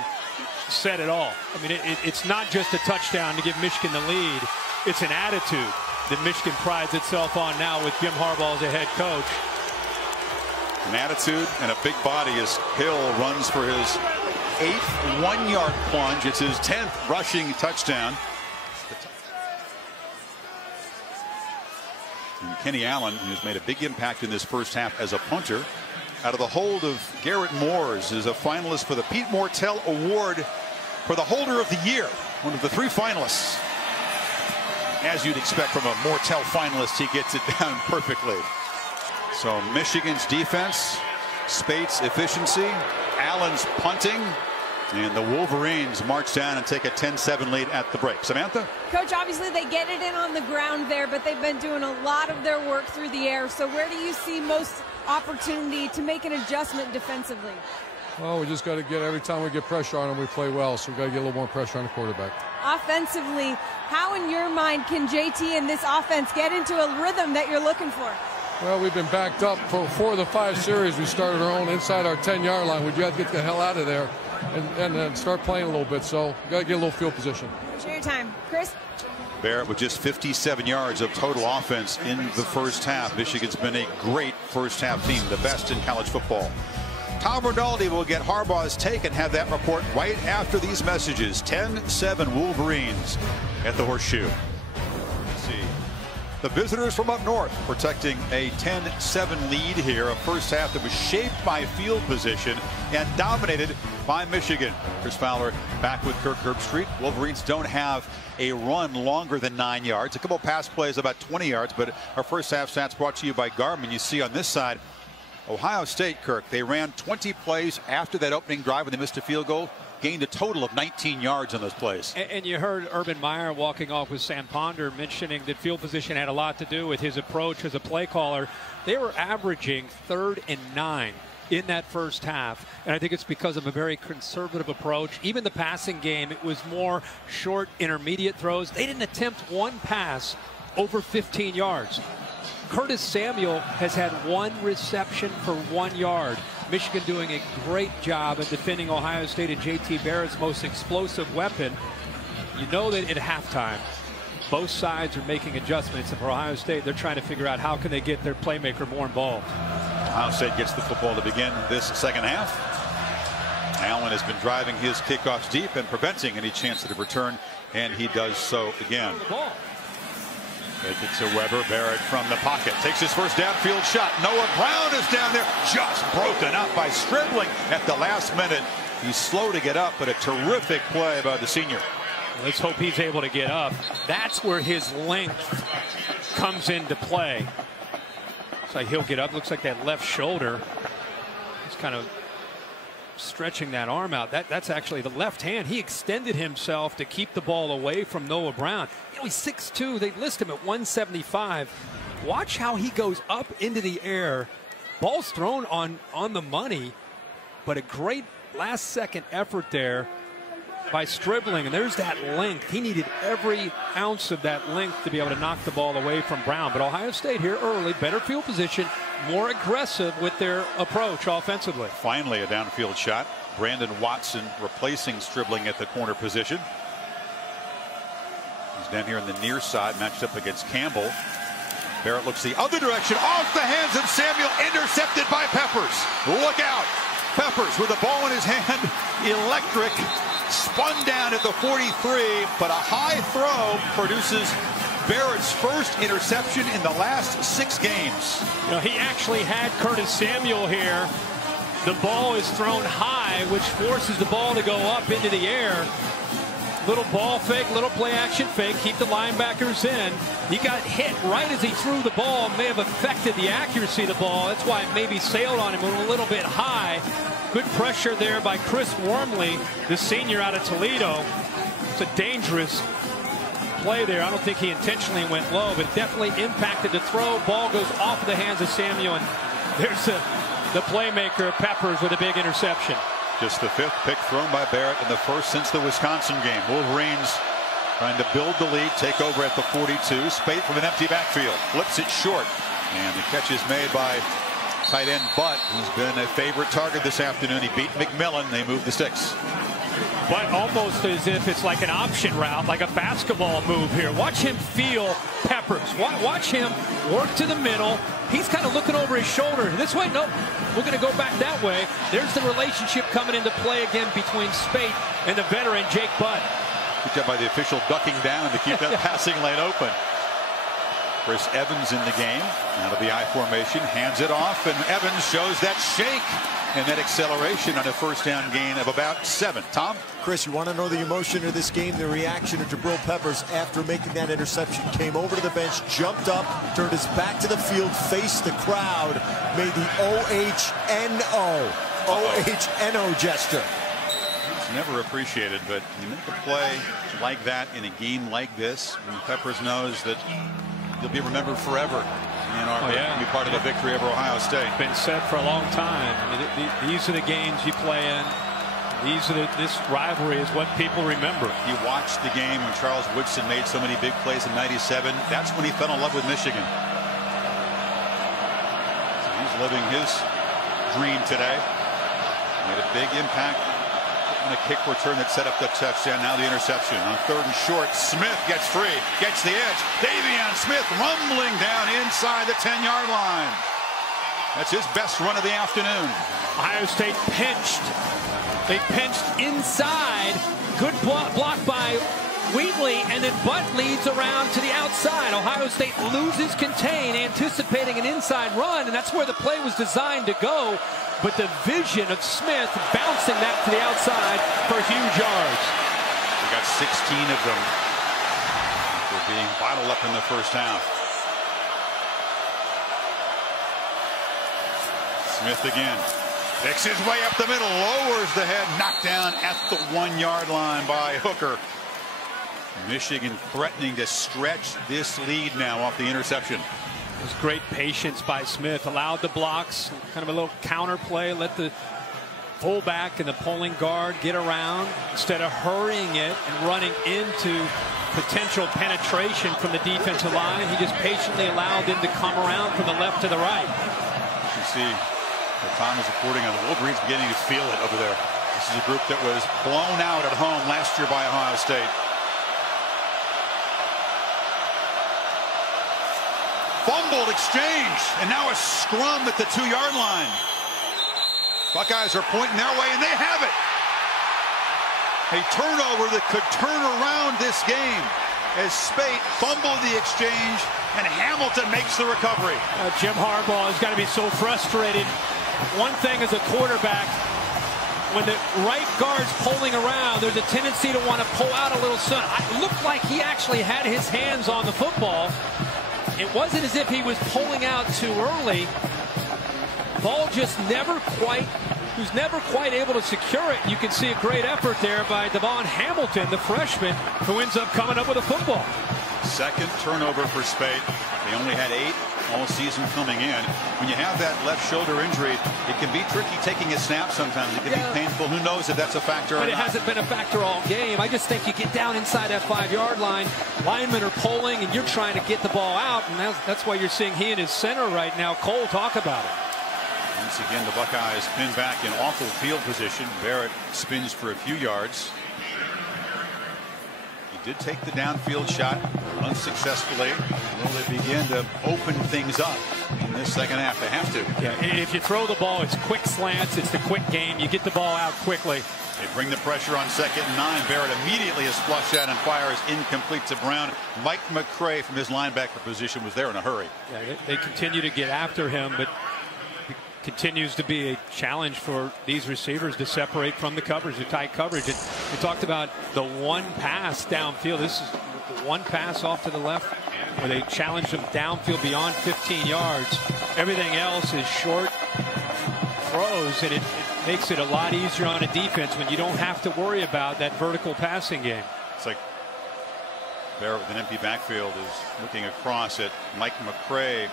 said it all. I mean, it's not just a touchdown to give Michigan the lead. It's an attitude that Michigan prides itself on now with Jim Harbaugh as a head coach. An attitude and a big body as Hill runs for his 8th one-yard plunge. It's his 10th rushing touchdown. And Kenny Allen, who's made a big impact in this first half as a punter, out of the hold of Garrett Moores, is a finalist for the Pete Mortell Award for the Holder of the Year. One of the 3 finalists. As you'd expect from a Mortell finalist, he gets it down perfectly. So Michigan's defense, Speight's efficiency, Allen's punting, and the Wolverines march down and take a 10-7 lead at the break. Samantha? Coach, obviously they get it in on the ground there, but they've been doing a lot of their work through the air. So where do you see most opportunity to make an adjustment defensively? Well, we just got to get, every time we get pressure on them, we play well. So we've got to get a little more pressure on the quarterback. Offensively, how in your mind can JT and this offense get into a rhythm that you're looking for? Well, we've been backed up for 4 of the 5 series. We started our own inside our 10-yard line. We got to get the hell out of there and start playing a little bit. So got to get a little field position. Appreciate your time. Chris? Barrett with just 57 yards of total offense in the first half. Michigan's been a great first half team, the best in college football. Tom Rinaldi will get Harbaugh's take and have that report right after these messages. 10-7 Wolverines at the Horseshoe. Let's see. The visitors from up north protecting a 10-7 lead here. A first half that was shaped by field position and dominated by Michigan. Chris Fowler back with Kirk Herbstreit. Wolverines don't have a run longer than 9 yards. A couple pass plays about 20 yards, but our first half stats brought to you by Garmin. You see on this side, Ohio State, Kirk, they ran 20 plays after that opening drive when they missed a field goal. Gained a total of 19 yards on those plays. And you heard Urban Meyer walking off with Sam Ponder mentioning that field position had a lot to do with his approach as a play caller. They were averaging 3rd and 9 in that first half, and I think it's because of a very conservative approach. Even the passing game, it was more short, intermediate throws. They didn't attempt one pass over 15 yards. Curtis Samuel has had 1 reception for 1 yard. Michigan doing a great job at defending Ohio State and JT Barrett's most explosive weapon. You know that at halftime, both sides are making adjustments. And for Ohio State, they're trying to figure out how can they get their playmaker more involved. Ohio State gets the football to begin this second half. Allen has been driving his kickoffs deep and preventing any chance at a return, and he does so again. Take it to Weber. Barrett from the pocket takes his first downfield shot. Noah Brown is down there, just broken up by Stribling at the last minute. He's slow to get up, but a terrific play by the senior. Let's hope he's able to get up. That's where his length comes into play. Looks like he'll get up. Looks like that left shoulder. He's kind of stretching that arm out. That's actually the left hand. He extended himself to keep the ball away from Noah Brown. You know, he's 6'2". They list him at 175. Watch how he goes up into the air. Ball's thrown on the money, but a great last-second effort there by Stribling, and there's that length. He needed every ounce of that length to be able to knock the ball away from Brown. But Ohio State here early, better field position, more aggressive with their approach offensively. Finally a downfield shot. Brandon Watson replacing Stribling at the corner position. He's down here in the near side, matched up against Campbell. Barrett looks the other direction, off the hands of Samuel, intercepted by Peppers. Look out. Peppers with the ball in his hand, electric, spun down at the 43, but a high throw produces Barrett's first interception in the last 6 games. You know, he actually had Curtis Samuel here The ball is thrown high, which forces the ball to go up into the air. Little ball fake, little play action fake, keep the linebackers in. He got hit right as he threw the ball, may have affected the accuracy of the ball. That's why it maybe sailed on him a little bit high. Good pressure there by Chris Wormley, the senior out of Toledo. It's a dangerous play there. I don't think he intentionally went low, but definitely impacted the throw. Ball goes off the hands of Samuel, and there's the playmaker, Peppers, with a big interception. Just the 5th pick thrown by Barrett and the first since the Wisconsin game. Wolverines trying to build the lead, take over at the 42. Speight from an empty backfield, flips it short, and the catch is made by tight end Butt, who's been a favorite target this afternoon. He beat McMillan. They moved the sticks. But almost as if it's like an option route, like a basketball move here. Watch him feel Peppers. Watch him work to the middle. He's kind of looking over his shoulder. This way, nope, we're going to go back that way. There's the relationship coming into play again between Speight and the veteran Jake Butt. Good job by the official ducking down to keep that passing lane open. Chris Evans in the game, out of the I formation, hands it off, and Evans shows that shake and that acceleration on a first down gain of about 7. Tom? Chris, you want to know the emotion of this game? The reaction of Jabrill Peppers after making that interception. Came over to the bench, jumped up, turned his back to the field, faced the crowd, made the O-H-N-O gesture. It's never appreciated, but you make a play like that in a game like this, when Peppers knows that you'll be remembered forever. Be part of the victory over Ohio State. Been said for a long time. These are the games you play in. This rivalry is what people remember. You watched the game when Charles Woodson made so many big plays in '97. That's when he fell in love with Michigan. So he's living his dream today. Made a big impact on a kick return that set up the touchdown. Now the interception on 3rd and short. Smith gets free, gets the edge. Davion Smith rumbling down inside the 10-yard line. That's his best run of the afternoon. Ohio State pinched. They pinched inside. Good block by Wheatley, and then Butt leads around to the outside. Ohio State loses contain, anticipating an inside run, and that's where the play was designed to go. But the vision of Smith bouncing that to the outside for huge yards. We got 16 of them. They're being bottled up in the first half. Smith again. Picks his way up the middle, lowers the head, knocked down at the 1-yard line by Hooker. Michigan threatening to stretch this lead now off the interception. It was great patience by Smith, allowed the blocks, kind of a little counter play, let the fullback and the pulling guard get around instead of hurrying it and running into potential penetration from the defensive line. He just patiently allowed them to come around from the left to the right. You see what Tom is reporting on the Wolverines beginning to feel it over there. This is a group that was blown out at home last year by Ohio State. Fumbled exchange, and now a scrum at the 2-yard line. Buckeyes are pointing their way, and they have it. A turnover that could turn around this game as Speight fumbled the exchange, and Hamilton makes the recovery. Jim Harbaugh has got to be so frustrated. One thing as a quarterback, when the right guard's pulling around, there's a tendency to want to pull out a little sooner. It looked like he actually had his hands on the football. It wasn't as if he was pulling out too early. Ball just was never quite able to secure it. You can see a great effort there by Devon Hamilton, the freshman, who ends up coming up with a football. Second turnover for Speight. They only had 8 all season coming in. When you have that left shoulder injury, it can be tricky taking a snap sometimes. It can be painful. Who knows if that's a factor or not. But it hasn't been a factor all game. I just think you get down inside that 5-yard line, linemen are pulling, and you're trying to get the ball out, and that's why you're seeing he and his center right now. Cole, talk about it. Once again, the Buckeyes pin back in awful field position. Barrett spins for a few yards. Did take the downfield shot unsuccessfully. Will they begin to open things up in this second half? They have to. Yeah, if you throw the ball, it's quick slants. It's the quick game. You get the ball out quickly. They bring the pressure on 2nd and 9. Barrett immediately is flushed out and fires incomplete to Brown. Mike McCray from his linebacker position was there in a hurry. Yeah, they continue to get after him, but continues to be a challenge for these receivers to separate from the coverage, the tight coverage. And we talked about the one pass downfield. This is the one pass off to the left where they challenged him downfield beyond 15 yards. Everything else is short throws, and it makes it a lot easier on a defense when you don't have to worry about that vertical passing game. It's like Barrett with an empty backfield is looking across at Mike McCray.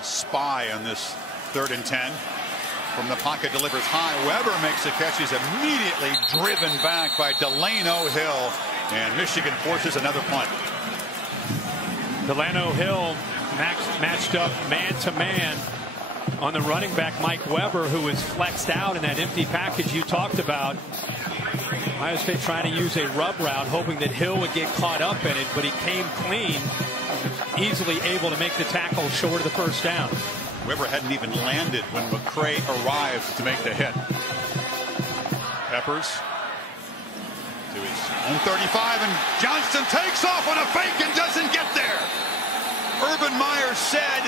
Spy on this 3rd and 10. From the pocket, delivers high. Weber makes the catch. He's immediately driven back by Delano Hill, and Michigan forces another punt. Delano Hill matched up man-to-man on the running back Mike Weber, who was flexed out in that empty package you talked about. Ohio State trying to use a rub route, hoping that Hill would get caught up in it, but he came clean, easily able to make the tackle short of the first down. Weber hadn't even landed when McCray arrived to make the hit. Peppers to his own 35, and Johnston takes off on a fake and doesn't get there. Urban Meyer said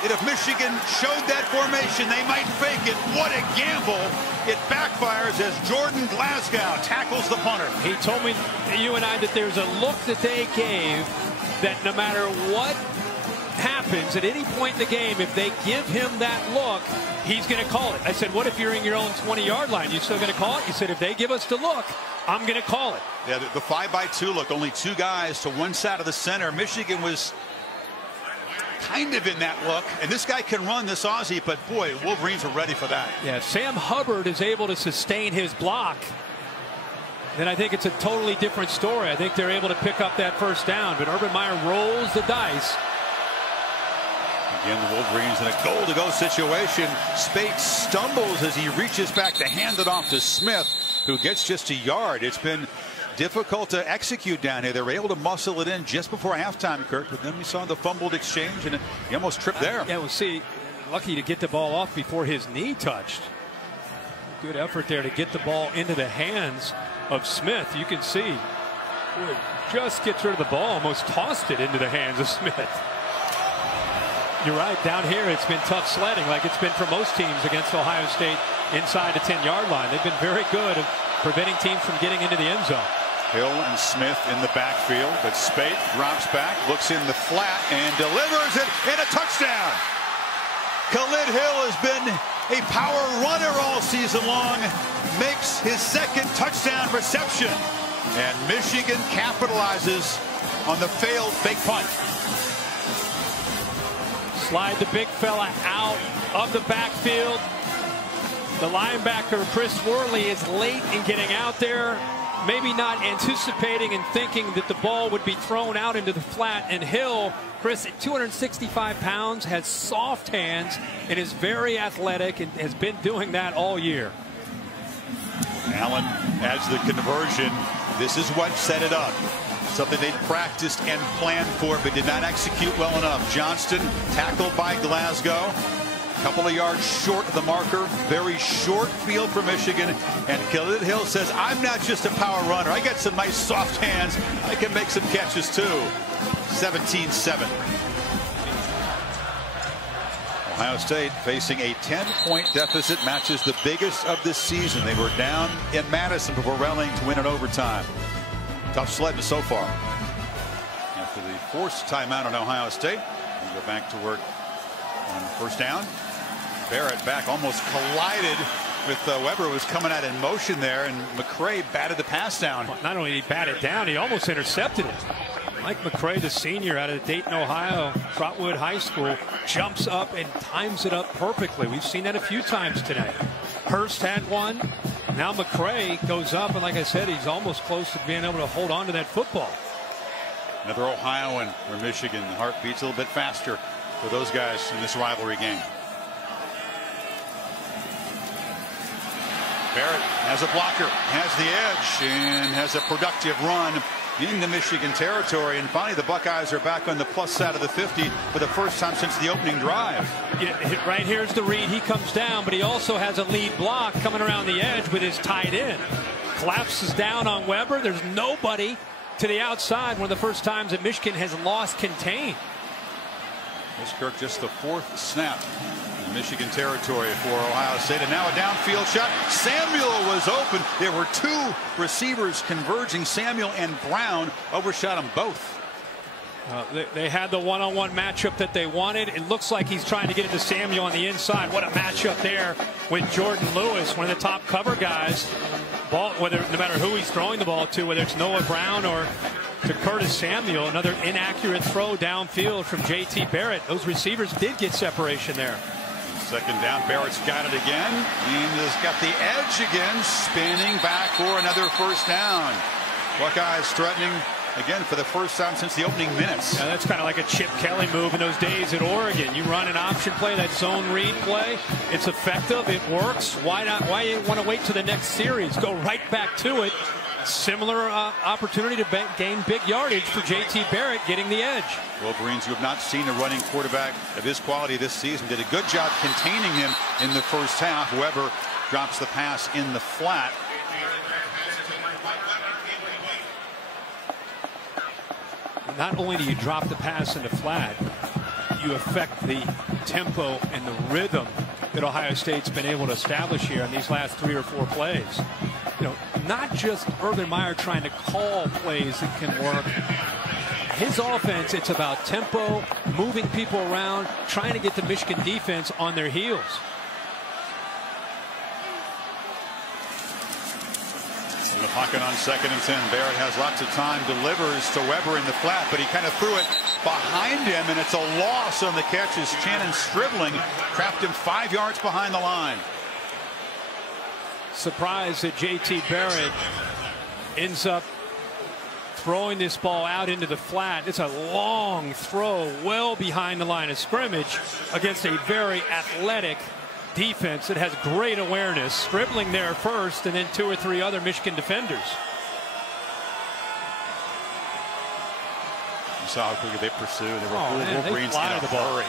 that if Michigan showed that formation, they might fake it. What a gamble. It backfires as Jordan Glasgow tackles the punter. He told me, you and I, that there's a look that they gave that no matter what happens at any point in the game, if they give him that look, he's going to call it. I said, what if you're in your own 20-yard line? You still going to call it? He said, if they give us the look, I'm going to call it. Yeah, the 5-by-2 look, only 2 guys to one side of the center. Michigan was kind of in that look, and this guy can run, this Aussie, but boy, Wolverines are ready for that. Yeah, Sam Hubbard is able to sustain his block, then I think it's a totally different story. I think they're able to pick up that first down, but Urban Meyer rolls the dice. Again, the Wolverines in a goal-to-go situation. Speight stumbles as he reaches back to hand it off to Smith, who gets just a yard. It's been difficult to execute down here. They were able to muscle it in just before halftime, Kurt, but then we saw the fumbled exchange, and he almost tripped there. Yeah, we'll see. Lucky to get the ball off before his knee touched. Good effort there to get the ball into the hands of Smith. You can see, boy, just gets rid of the ball, almost tossed it into the hands of Smith. You're right, down here it's been tough sledding like it's been for most teams against Ohio State inside the 10-yard line. They've been very good at preventing teams from getting into the end zone. Hill and Smith in the backfield, but Speight drops back, looks in the flat, and delivers it, and a touchdown. Khalid Hill has been a power runner all season long, makes his 2nd touchdown reception, and Michigan capitalizes on the failed fake punt. Slide the big fella out of the backfield. The linebacker, Chris Worley, is late in getting out there, maybe not anticipating and thinking that the ball would be thrown out into the flat. And Hill, Chris, at 265 pounds, has soft hands and is very athletic and has been doing that all year. Allen adds the conversion. This is what set it up. Something they'd practiced and planned for, but did not execute well enough. Johnston tackled by Glasgow. Couple of yards short of the marker. Very short field for Michigan. And Khalid Hill says, I'm not just a power runner. I got some nice soft hands. I can make some catches too. 17-7. Ohio State facing a 10-point deficit, matches the biggest of this season. They were down in Madison before rallying to win in overtime. Tough sledding so far. After the forced timeout on Ohio State, we go back to work on first down. Barrett back, almost collided with Weber, was coming out in motion there, and McCray batted the pass down. Not only did he bat it down, he almost intercepted it. Mike McCray, the senior out of Dayton, Ohio, Trotwood High School, jumps up and times it up perfectly. We've seen that a few times today. Hurst had one. Now McCray goes up, and like I said, he's almost close to being able to hold on to that football. Another Ohioan or Michigan. The heart beats a little bit faster for those guys in this rivalry game. Barrett has a blocker, has the edge, and has a productive run into Michigan territory. And finally, the Buckeyes are back on the plus side of the 50 for the first time since the opening drive. Yeah, right here's the read. He comes down, but he also has a lead block coming around the edge with his tight end. Collapses down on Weber. There's nobody to the outside. One of the first times that Michigan has lost contain. This, Kirk, just the 4th snap. Michigan territory for Ohio State, and now a downfield shot. Samuel was open. There were two receivers converging. Samuel and Brown overshot them both. They had the one-on-one matchup that they wanted. It looks like he's trying to get it to Samuel on the inside. What a matchup there with Jordan Lewis, one of the top cover guys. No matter who he's throwing the ball to, whether it's Noah Brown or to Curtis Samuel, another inaccurate throw downfield from J.T. Barrett. Those receivers did get separation there. Second down, Barrett's got it again. And has got the edge again, spinning back for another first down. Buckeyes threatening again for the first time since the opening minutes. Yeah, that's kind of like a Chip Kelly move in those days at Oregon. You run an option play, that zone read play. It's effective. It works. Why not? Why you want to wait to the next series? Go right back to it. Similar opportunity to gain big yardage for J.T. Barrett getting the edge. Wolverines, who have not seen a running quarterback of his quality this season, did a good job containing him in the first half. Whoever drops the pass in the flat. Not only do you drop the pass in the flat, you affect the tempo and the rhythm that Ohio State's been able to establish here in these last 3 or 4 plays. You know, not just Urban Meyer trying to call plays that can work. His offense, it's about tempo, moving people around, trying to get the Michigan defense on their heels. In the pocket on 2nd and 10. Barrett has lots of time, delivers to Weber in the flat, but he kind of threw it behind him, and it's a loss on the catch as Shannon Stribling trapped him 5 yards behind the line. Surprised that J.T. Barrett ends up throwing this ball out into the flat. It's a long throw well behind the line of scrimmage against a very athletic defense that has great awareness. Stribling there first, and then 2 or 3 other Michigan defenders. You saw how quickly they pursue. Wolverines in a hurry.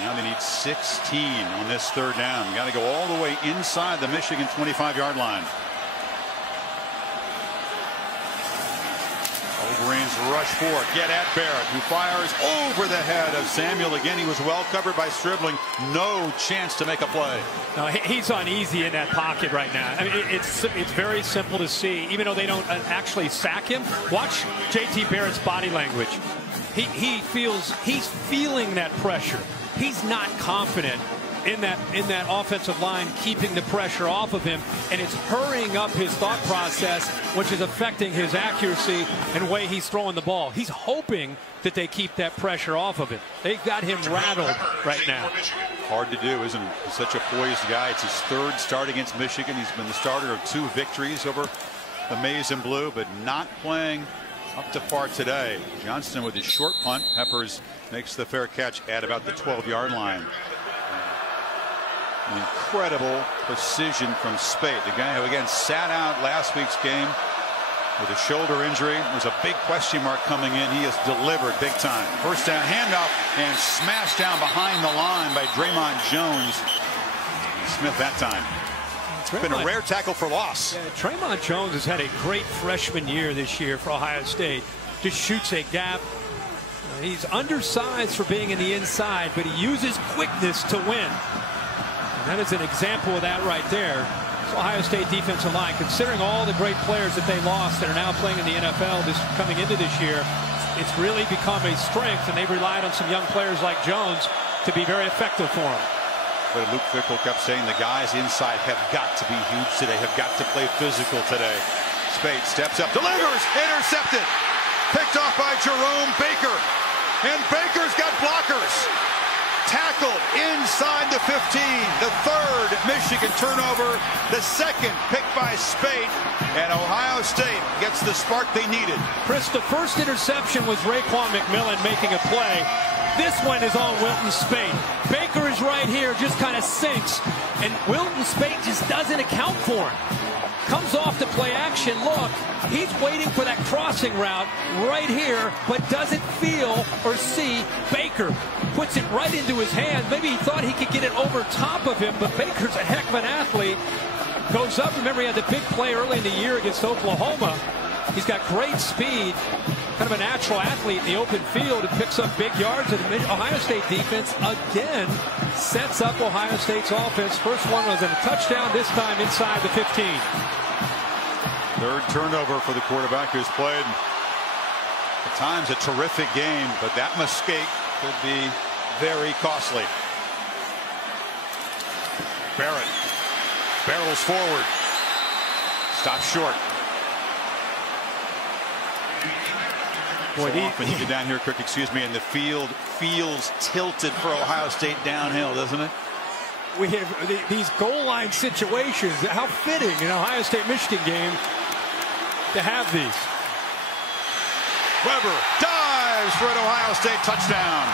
Now they need 16 on this 3rd down. Got to go all the way inside the Michigan 25-yard line. Wolverines rush for it. Get at Barrett, who fires over the head of Samuel. Again, he was well covered by Stribling. No chance to make a play. No, he's uneasy in that pocket right now. I mean, it's very simple to see. Even though they don't actually sack him, watch J.T. Barrett's body language. He's feeling that pressure. He's not confident in that offensive line, keeping the pressure off of him, and it's hurrying up his thought process, which is affecting his accuracy and way he's throwing the ball. He's hoping that they keep that pressure off of him. They've got him rattled right now. Hard to do, isn't it? He's such a poised guy. It's his 3rd start against Michigan. He's been the starter of 2 victories over the Maize and Blue, but not playing up to par today. Johnston with his short punt. Peppers makes the fair catch at about the 12-yard line. An incredible precision from Speight, the guy who again sat out last week's game with a shoulder injury. There's a big question mark coming in. He has delivered big time. First down handoff and smashed down behind the line by Draymond Jones. Smith that time. It's been a rare tackle for loss. Yeah, Draymond Jones has had a great freshman year this year for Ohio State. Just shoots a gap. He's undersized for being in the inside, but he uses quickness to win. That is an example of that right there. So Ohio State defensive line, considering all the great players that they lost that are now playing in the NFL coming into this year, it's really become a strength, and they've relied on some young players like Jones to be very effective for them. But Luke Fickell kept saying the guys inside have got to be huge today, have got to play physical today. Speight steps up, delivers, intercepted, picked off by Jerome Baker, and Baker's got blockers. Tackled inside the 15, the 3rd Michigan turnover, the 2nd picked by Speight, and Ohio State gets the spark they needed. Chris, the first interception was Raekwon McMillan making a play. This one is on Wilton Speight. Baker is right here, just kind of sinks, and Wilton Speight just doesn't account for him. Comes off the play action. Look, he's waiting for that crossing route right here, but doesn't feel or see Baker. Puts it right into his hand. Maybe he thought he could get it over top of him, but Baker's a heck of an athlete. Goes up. Remember, he had the big play early in the year against Oklahoma. He's got great speed, kind of a natural athlete in the open field, and picks up big yards. And the Ohio State defense again sets up Ohio State's offense. First one was a touchdown, this time inside the 15. Third turnover for the quarterback, who's played at times a terrific game, but that mistake could be very costly. Barrett barrels forward, stops short. Boy, So often you get down here, quick, excuse me, and the field feels tilted for Ohio State downhill, doesn't it? We have these goal line situations. How fitting in an Ohio State-Michigan game to have these. Weber dives for an Ohio State touchdown.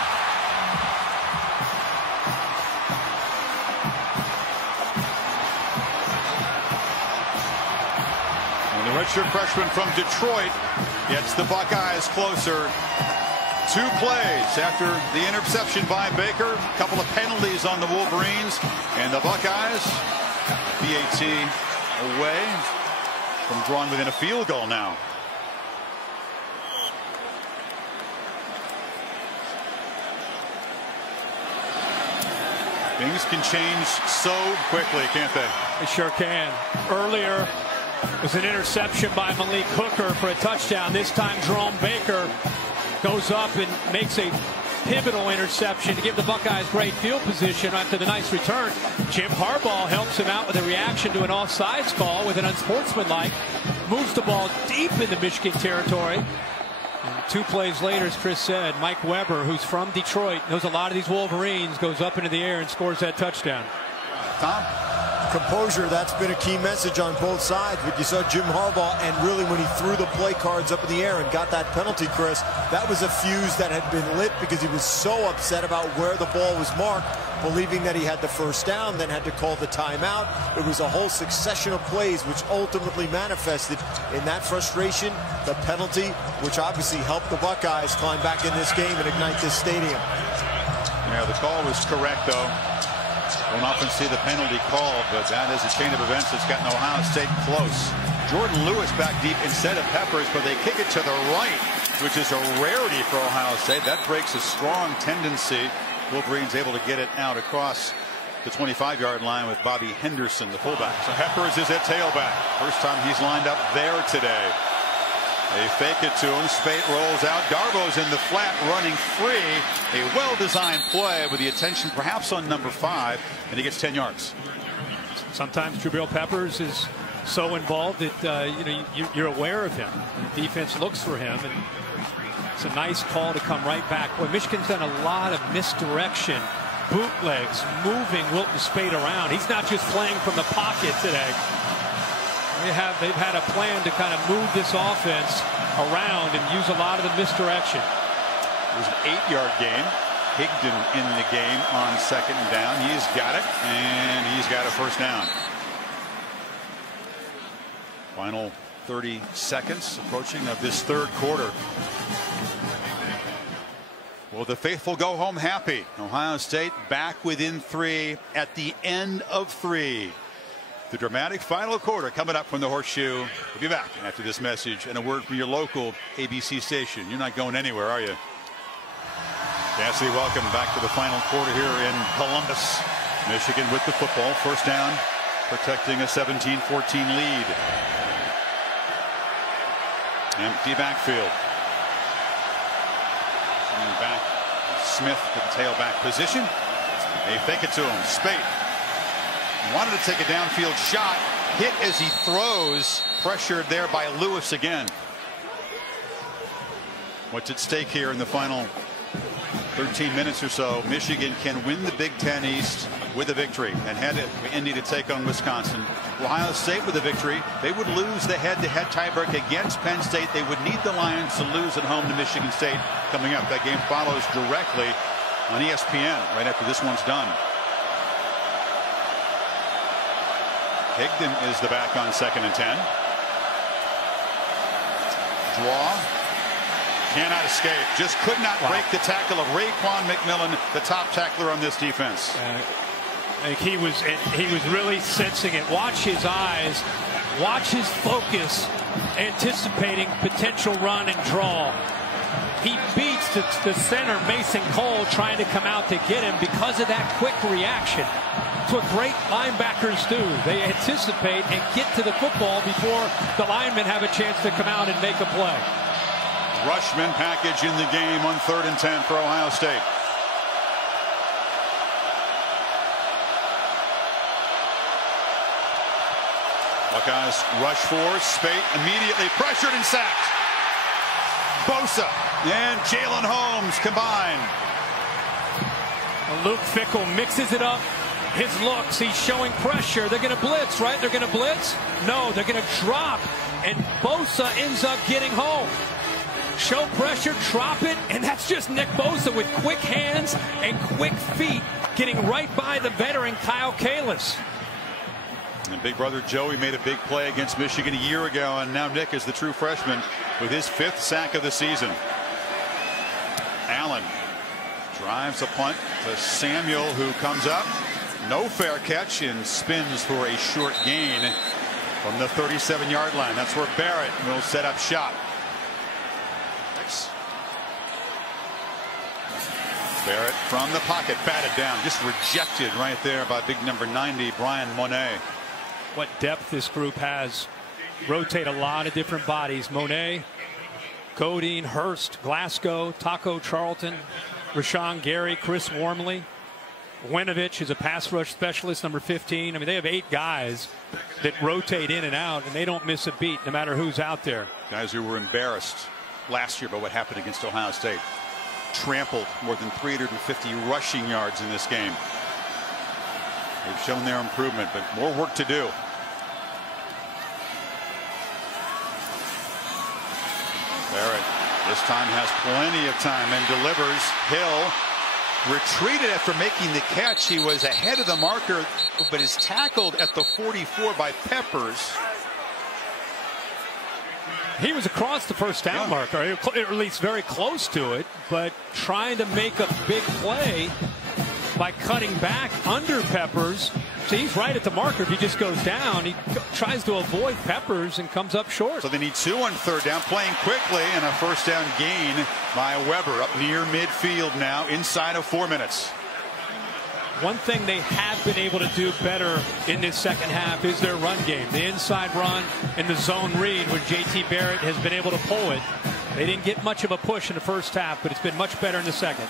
And the redshirt freshman from Detroit gets the Buckeyes closer. 2 plays after the interception by Baker. A couple of penalties on the Wolverines. And the Buckeyes, BAT away from drawing within a field goal now. Things can change so quickly, can't they? They sure can. Earlier was an interception by Malik Hooker for a touchdown. This time Jerome Baker goes up and makes a pivotal interception to give the Buckeyes great field position after the nice return. Jim Harbaugh helps him out with a reaction to an offsides call with an unsportsmanlike. Moves the ball deep into Michigan territory. And 2 plays later, as Chris said, Mike Weber, who's from Detroit, knows a lot of these Wolverines, goes up into the air and scores that touchdown. Tom? Composure, that's been a key message on both sides. But you saw Jim Harbaugh, and really when he threw the play cards up in the air and got that penalty, Chris, that was a fuse that had been lit because he was so upset about where the ball was marked, believing that he had the first down, then had to call the timeout. It was a whole succession of plays which ultimately manifested in that frustration, the penalty, which obviously helped the Buckeyes climb back in this game and ignite this stadium. Yeah, the call was correct, though. Don't often see the penalty called, but that is a chain of events that's gotten Ohio State close. Jordan Lewis back deep instead of Peppers, but they kick it to the right, which is a rarity for Ohio State. That breaks a strong tendency. Wolverines able to get it out across the 25-yard line with Bobby Henderson, the fullback. So Peppers is at tailback. First time he's lined up there today. They fake it to him. Speight rolls out. Darbo's in the flat running free. A well-designed play with the attention perhaps on number 5, and he gets 10 yards. Sometimes Jabrill Peppers is so involved that you're aware of him. The defense looks for him, and it's a nice call to come right back. Boy, Michigan's done a lot of misdirection, bootlegs, moving Wilton Speight around. He's not just playing from the pocket today. They've had a plan to kind of move this offense around and use a lot of the misdirection. It was an 8-yard gain. Higdon in the game on 2nd down. He's got it, and he's got a first down. Final 30 seconds approaching of this 3rd quarter. Will the faithful go home happy? Ohio State back within 3 at the end of 3. The dramatic final quarter coming up from the Horseshoe. We'll be back after this message and a word from your local ABC station. You're not going anywhere, are you? Cassidy, welcome back to the final quarter here in Columbus. Michigan with the football. First down, protecting a 17-14 lead. Empty backfield. Back. Smith to the tailback position. They fake it to him. Speight wanted to take a downfield shot. Hit as he throws. Pressured there by Lewis again. What's at stake here in the final 13 minutes or so? Michigan can win the Big Ten East with a victory and head to Indy to take on Wisconsin. Ohio State with a victory. They would lose the head-to-head tiebreak against Penn State. They would need the Lions to lose at home to Michigan State coming up. That game follows directly on ESPN right after this one's done. Higdon is the back on 2nd and 10. Draw. Cannot escape. Just could not break the tackle of Raekwon McMillan, the top tackler on this defense. He was really sensing it. Watch his eyes Watch his focus, anticipating potential run and draw. He beats the center, Mason Cole, trying to come out to get him because of that quick reaction. It's what great linebackers do. They anticipate and get to the football before the linemen have a chance to come out and make a play. Rushman package in the game on 3rd and 10 for Ohio State. Buckeyes rush for Speight, immediately pressured and sacked. Bosa and Jalen Holmes combined. Luke Fickell mixes it up. His looks, he's showing pressure. They're going to blitz, right? They're going to blitz? No, they're going to drop. And Bosa ends up getting home. Show pressure, drop it, and that's just Nick Bosa with quick hands and quick feet, getting right by the veteran Kyle Kalis. And big brother Joey made a big play against Michigan a year ago, and now Nick is the true freshman with his 5th sack of the season. Allen drives a punt to Samuel, who comes up. No fair catch and spins for a short gain from the 37-yard line. That's where Barrett will set up shop. Barrett from the pocket, batted down, just rejected right there by big number 90, Brian Monet. What depth this group has. Rotate a lot of different bodies. Monet, Godine, Hurst, Glasgow, Taco Charlton, Rashawn Gary, Chris Wormley. Winovich is a pass rush specialist, number 15. I mean, they have 8 guys that rotate in and out, and they don't miss a beat no matter who's out there. Guys who were embarrassed last year by what happened against Ohio State. Trampled more than 350 rushing yards in this game. They've shown their improvement, but more work to do. Barrett this time has plenty of time and delivers. Hill retreated after making the catch. He was ahead of the marker, but is tackled at the 44 by Peppers. He was across the first down marker, or at least very close to it, but trying to make a big play by cutting back under Peppers. So he's right at the marker. If he just goes down, he tries to avoid Peppers and comes up short. So they need 2 on 3rd down, playing quickly, and a first down gain by Weber up near midfield now, inside of 4 minutes. One thing they have been able to do better in this second half is their run game. The inside run and the zone read, where J.T. Barrett has been able to pull it. They didn't get much of a push in the first half, but it's been much better in the second.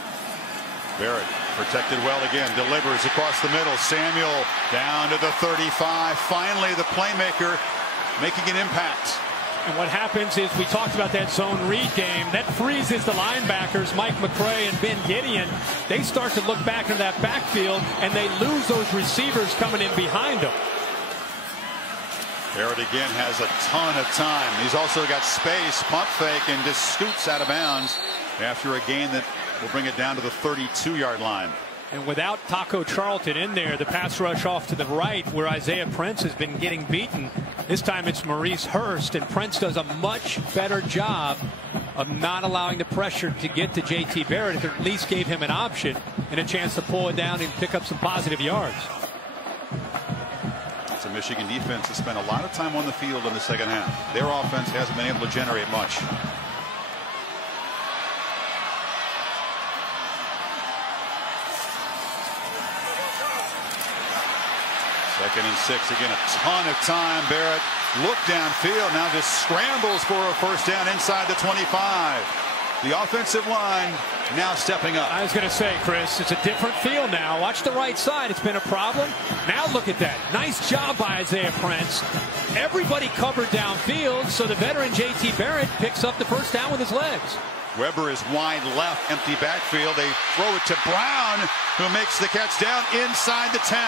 Barrett protected well again, delivers across the middle. Samuel down to the 35. Finally, the playmaker making an impact. And what happens is, we talked about that zone read game. That freezes the linebackers, Mike McCray and Ben Gideon. They start to look back into that backfield, and they lose those receivers coming in behind them. Barrett again has a ton of time. He's also got space, pump fake, and just scoots out of bounds after a gain that will bring it down to the 32-yard line. And without Taco Charlton in there, the pass rush off to the right, where Isaiah Prince has been getting beaten. This time it's Maurice Hurst, and Prince does a much better job of not allowing the pressure to get to J.T. Barrett. It at least gave him an option and a chance to pull it down and pick up some positive yards. It's a Michigan defense that spent a lot of time on the field in the second half. Their offense hasn't been able to generate much. Second and 6, again, a ton of time. Barrett looked downfield, now just scrambles for a first down inside the 25. The offensive line now stepping up. I was going to say, Chris, it's a different feel now. Watch the right side. It's been a problem. Now look at that. Nice job by Isaiah Prince. Everybody covered downfield, so the veteran J.T. Barrett picks up the first down with his legs. Weber is wide left, empty backfield. They throw it to Brown, who makes the catch down inside the 10.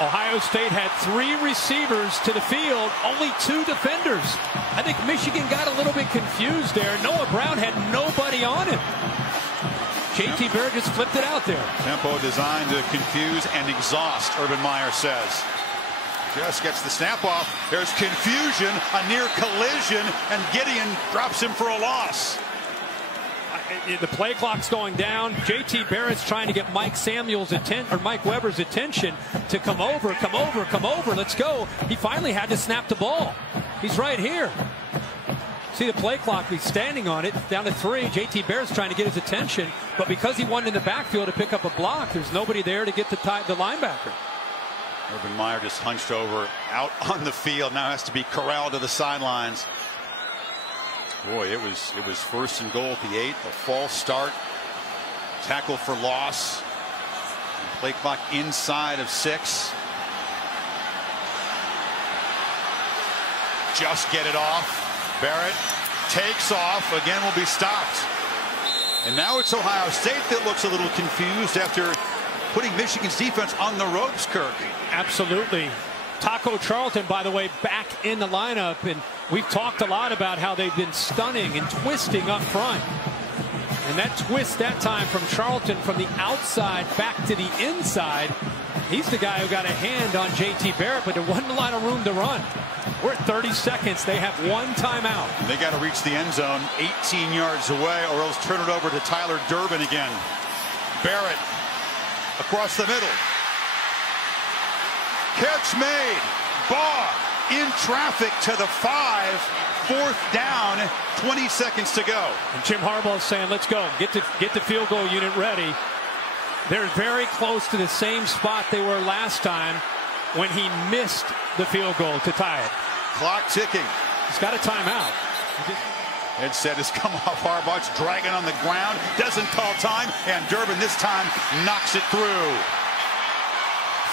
Ohio State had 3 receivers to the field, only 2 defenders. I think Michigan got a little bit confused there. Noah Brown had nobody on him. J.T. Barrett just flipped it out there. Tempo designed to confuse and exhaust, Urban Meyer says. Just gets the snap off. There's confusion, a near collision, and Gideon drops him for a loss. The play clock's going down. J.T. Barrett's trying to get Mike Weber's attention to come over. Let's go. He finally had to snap the ball. He's right here. See the play clock, he's standing on it, down to 3. J.T. Barrett's trying to get his attention, but because he went in the backfield to pick up a block, there's nobody there to get the linebacker. Urban Meyer just hunched over, out on the field, now has to be corralled to the sidelines. Boy, it was 1st and goal at the 8, a false start, tackle for loss, and play clock inside of 6. Just get it off. Barrett takes off, again will be stopped. And now it's Ohio State that looks a little confused after putting Michigan's defense on the ropes, Kirk. Absolutely. Taco Charlton, by the way, back in the lineup, and we've talked a lot about how they've been stunning and twisting up front. And that twist that time from Charlton from the outside back to the inside, he's the guy who got a hand on J.T. Barrett, but there wasn't a lot of room to run. We're at 30 seconds. They have 1 timeout. And they got to reach the end zone 18 yards away or else turn it over to Tyler Durbin again. Barrett across the middle. Catch made. Baugh in traffic to the 5. 4th down. 20 seconds to go. And Jim Harbaugh is saying, let's go. Get the field goal unit ready. They're very close to the same spot they were last time when he missed the field goal to tie it. Clock ticking. He's got a timeout. Headset has come off. Harbaugh's dragging on the ground. Doesn't call time. And Durbin this time knocks it through.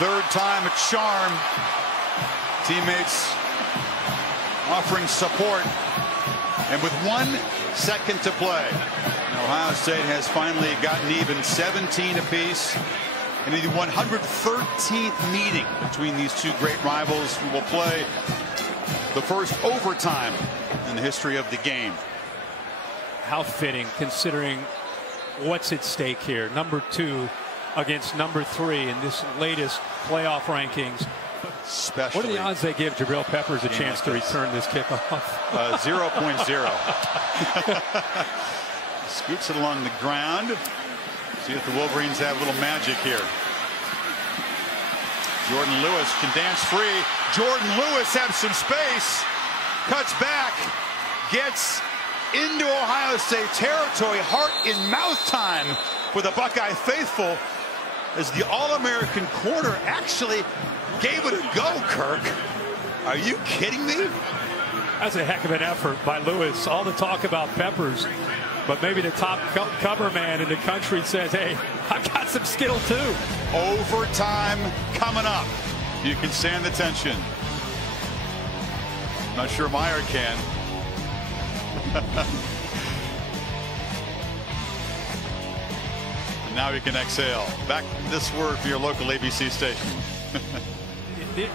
3rd time a charm. Teammates offering support. And with 1 second to play, Ohio State has finally gotten even 17 apiece. And in the 113th meeting between these two great rivals, we will play the first overtime in the history of the game. How fitting, considering what's at stake here. Number 2 against number 3 in this latest playoff rankings. Especially, what are the odds they give Jabrill Peppers a chance to return this kickoff? 0.0. Scoots it along the ground. See if the Wolverines have a little magic here. Jordan Lewis can dance free. Jordan Lewis has some space. Cuts back. Gets into Ohio State territory. Heart in mouth time for the Buckeye faithful as the All-American corner actually gave it a go, Kirk. Are you kidding me? That's a heck of an effort by Lewis. All the talk about Peppers, but maybe the top cover man in the country says, hey, I've got some skill too. Overtime coming up. You can stand the tension. Not sure Meyer can. Now we can exhale. Back this word for your local ABC station.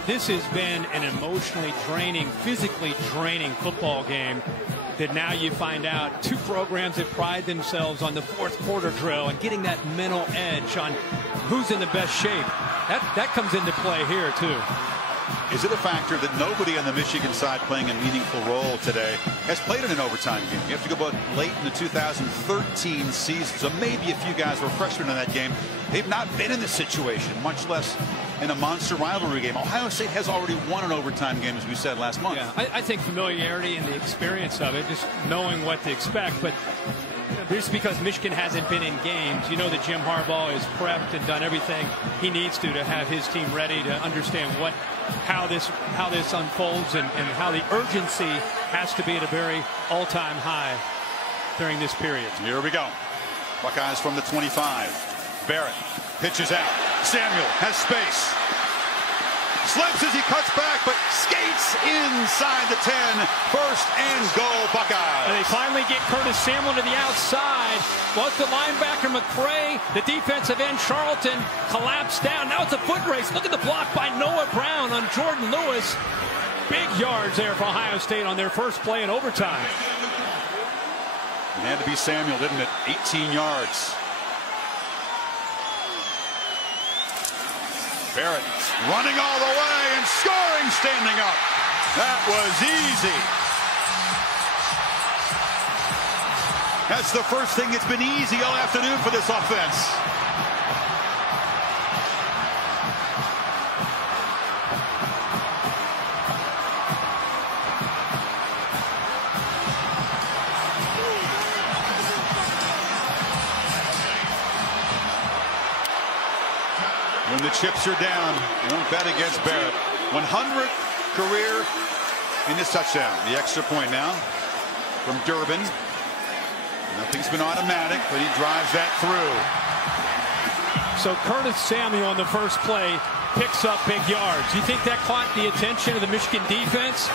This has been an emotionally draining, physically draining football game that now you find out 2 programs that pride themselves on the 4th quarter drill and getting that mental edge on who's in the best shape. That comes into play here too. Is it a factor that nobody on the Michigan side playing a meaningful role today has played in an overtime game? You have to go about late in the 2013 season, so maybe a few guys were freshmen in that game. They've not been in this situation, much less in a monster rivalry game. Ohio State has already won an overtime game, as we said last month. Yeah, I think familiarity and the experience of it, just knowing what to expect, but just because Michigan hasn't been in games, you know that Jim Harbaugh has prepped and done everything he needs to have his team ready to understand how this unfolds and how the urgency has to be at a very all-time high during this period. Here we go. Buckeyes from the 25. Barrett pitches out. Samuel has space. Slips as he cuts back, but skates inside the 10. 1st and goal, Buckeyes. And they finally get Curtis Samuel to the outside. Was the linebacker McCray, the defensive end Charlton collapsed down. Now it's a foot race. Look at the block by Noah Brown on Jordan Lewis. Big yards there for Ohio State on their first play in overtime. It had to be Samuel, didn't it? 18 yards. Barrett running all the way and scoring standing up. That was easy. That's the first thing that's been easy all afternoon for this offense. When the chips are down, won't bet against Barrett. 100th career in this touchdown. The extra point now from Durbin. Nothing's been automatic, but he drives that through. So Curtis Samuel on the first play picks up big yards. You think that caught the attention of the Michigan defense?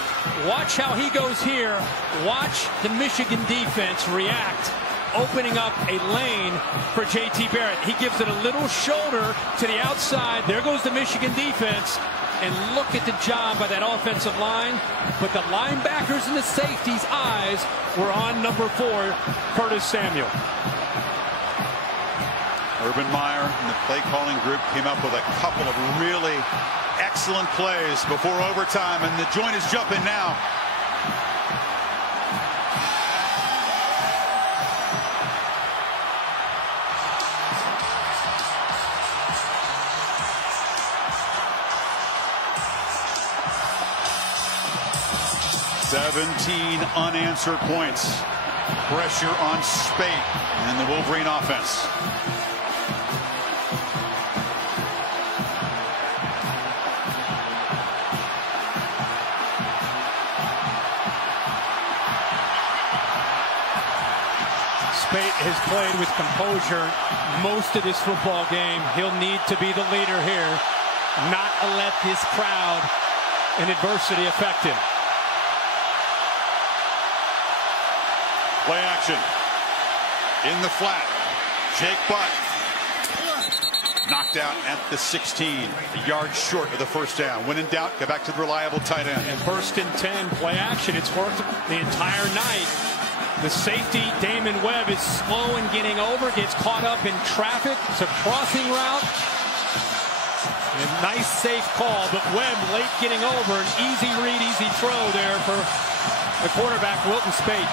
Watch how he goes here. Watch the Michigan defense react, opening up a lane for J.T. Barrett. He gives it a little shoulder to the outside. There goes the Michigan defense. And look at the job by that offensive line. But the linebackers and the safeties' eyes were on number 4, Curtis Samuel. Urban Meyer and the play calling group came up with a couple of really excellent plays before overtime. And the joint is jumping now. "17 unanswered points." Pressure on Speight and the Wolverine offense. Speight has played with composure most of this football game. He'll need to be the leader here, not let this crowd and adversity affect him. Play action. In the flat. Jake Butt. Knocked out at the 16. A yard short of the first down. When in doubt, go back to the reliable tight end. And 1st and 10, play action. It's worked the entire night. The safety, Damon Webb, is slow in getting over. Gets caught up in traffic. It's a crossing route. And a nice, safe call. But Webb late getting over. An easy read, easy throw there for the quarterback, Wilton Speight.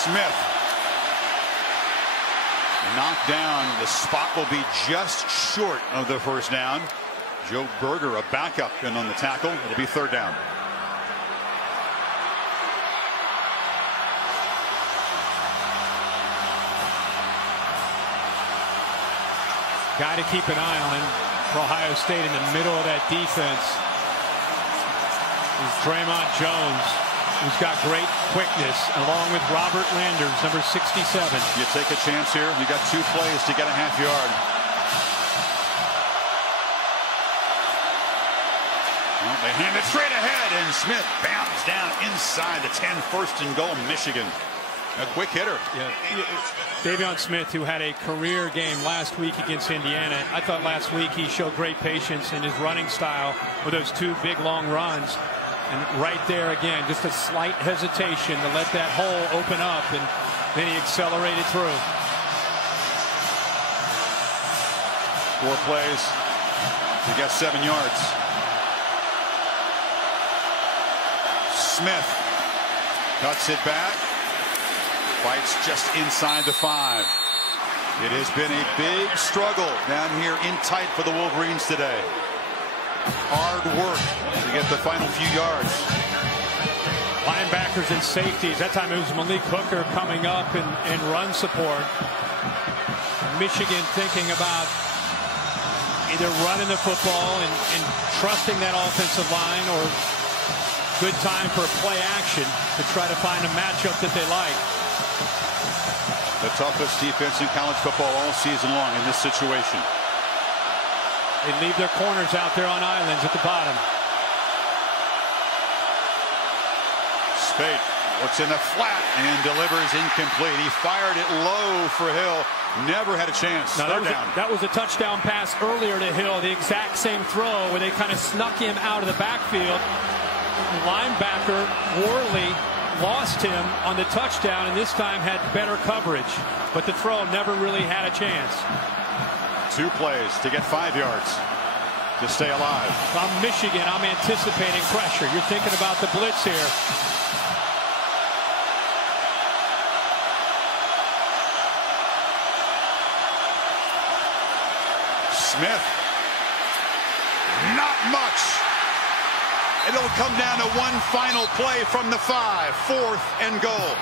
Smith knocked down. The spot will be just short of the first down. Joe Berger, a backup, and on the tackle. It'll be 3rd down. Guy to keep an eye on for Ohio State in the middle of that defense is Draymond Jones, who's got great quickness, along with Robert Landers, number 67. You take a chance here. You got 2 plays to get a half yard. Well, they hand it straight ahead, and Smith bounds down inside the 10, 1st and goal, Michigan. A quick hitter. Yeah. Davion Smith, who had a career game last week against Indiana. I thought last week he showed great patience in his running style with those 2 big long runs. And right there again, just a slight hesitation to let that hole open up, and then he accelerated through. 4 plays to get 7 yards. Smith cuts it back. Fights just inside the 5. It has been a big struggle down here in tight for the Wolverines today. Hard work to get the final few yards. Linebackers and safeties. That time it was Malik Hooker coming up in run support. Michigan thinking about either running the football and trusting that offensive line, or good time for a play action to try to find a matchup that they like. The toughest defense in college football all season long in this situation. They leave their corners out there on islands at the bottom. Speight looks in the flat and delivers incomplete. He fired it low for Hill. Never had a chance. Now, that was a touchdown pass earlier to Hill. The exact same throw where they kind of snuck him out of the backfield. Linebacker Worley lost him on the touchdown, and this time had better coverage. But the throw never really had a chance. 2 plays to get 5 yards. to stay alive. If I'm Michigan, I'm anticipating pressure. You're thinking about the blitz here. Smith. Not much. It'll come down to one final play from the 5. 4th and goal.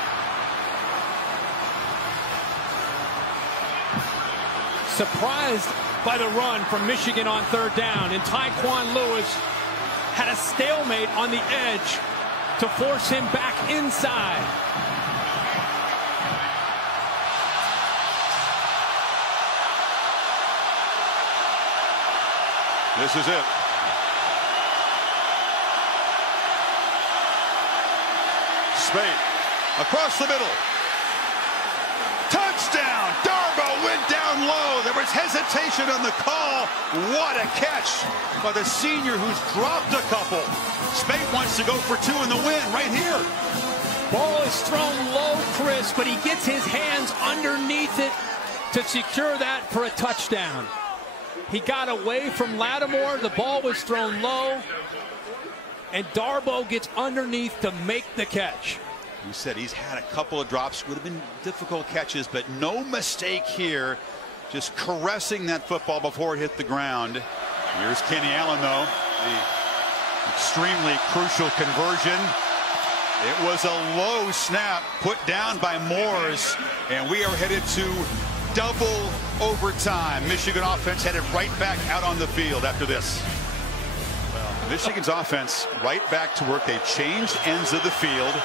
Surprised by the run from Michigan on 3rd down, and Tyquan Lewis had a stalemate on the edge to force him back inside. This is it. Speight across the middle. Touchdown! Harbaugh went down low. There was hesitation on the call. What a catch by the senior who's dropped a couple. Speight wants to go for 2 in the win right here. Ball is thrown low, Chris, but he gets his hands underneath it to secure that for a touchdown. He got away from Lattimore. The ball was thrown low, and Harbaugh gets underneath to make the catch. You said he's had a couple of drops, would have been difficult catches, but no mistake here. Just caressing that football before it hit the ground. Here's Kenny Allen, though. The extremely crucial conversion. It was a low snap put down by Moores, and we are headed to double overtime. Michigan offense headed right back out on the field after this. Well, Michigan's offense right back to work. They changed ends of the field.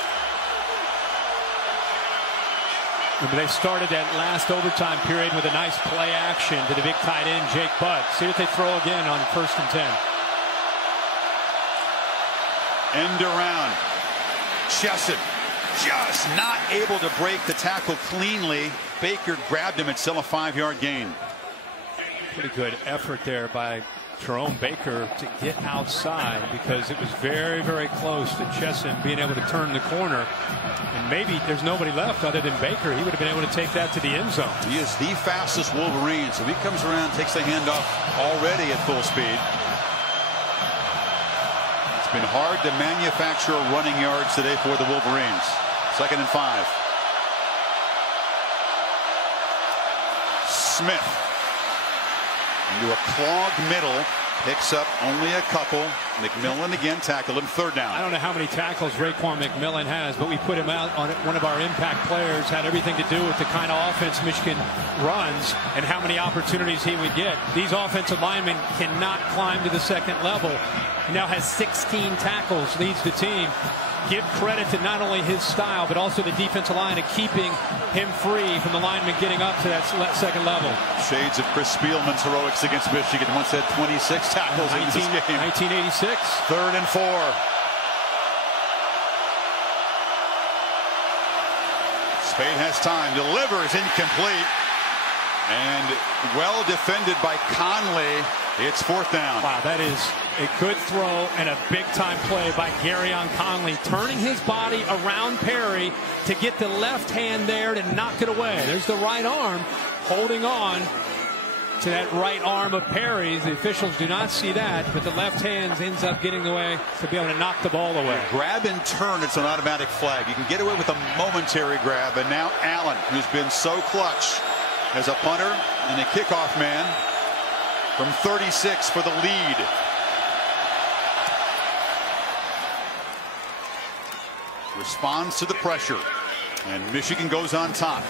They started that last overtime period with a nice play action to the big tight end, Jake Butt. See what they throw again on 1st and 10. End around. Chesson just not able to break the tackle cleanly. Baker grabbed him. It's still a 5-yard gain. Pretty good effort there by Jerome Baker to get outside, because it was very, very close to Chesson being able to turn the corner. And maybe there's nobody left other than Baker. He would have been able to take that to the end zone. He is the fastest Wolverine, so he comes around, takes the handoff already at full speed. It's been hard to manufacture running yards today for the Wolverines. 2nd and 5. Smith into a clogged middle, picks up only a couple. McMillan again tackled him. 3rd down. I don't know how many tackles Raekwon McMillan has, but we put him out on one of our impact players. Had everything to do with the kind of offense Michigan runs and how many opportunities he would get. These offensive linemen cannot climb to the 2nd level. He now has 16 tackles, leads the team. Give credit to not only his style, but also the defensive line of keeping him free from the linemen getting up to that 2nd level. Shades of Chris Spielman's heroics against Michigan. Once had 26 tackles in this game. 1986. 3rd and 4. Speight has time. Delivers incomplete. And well defended by Conley. It's 4th down. Wow, that is a good throw and a big-time play by Garyon Conley, turning his body around Perry to get the left hand there to knock it away. There's the right arm holding on to that right arm of Perry's. The officials do not see that, but the left hand ends up getting away to be able to knock the ball away. Grab and turn, it's an automatic flag. You can get away with a momentary grab, and now Allen, who's been so clutch as a punter and a kickoff man, from 36 for the lead. Responds to the pressure, and Michigan goes on top.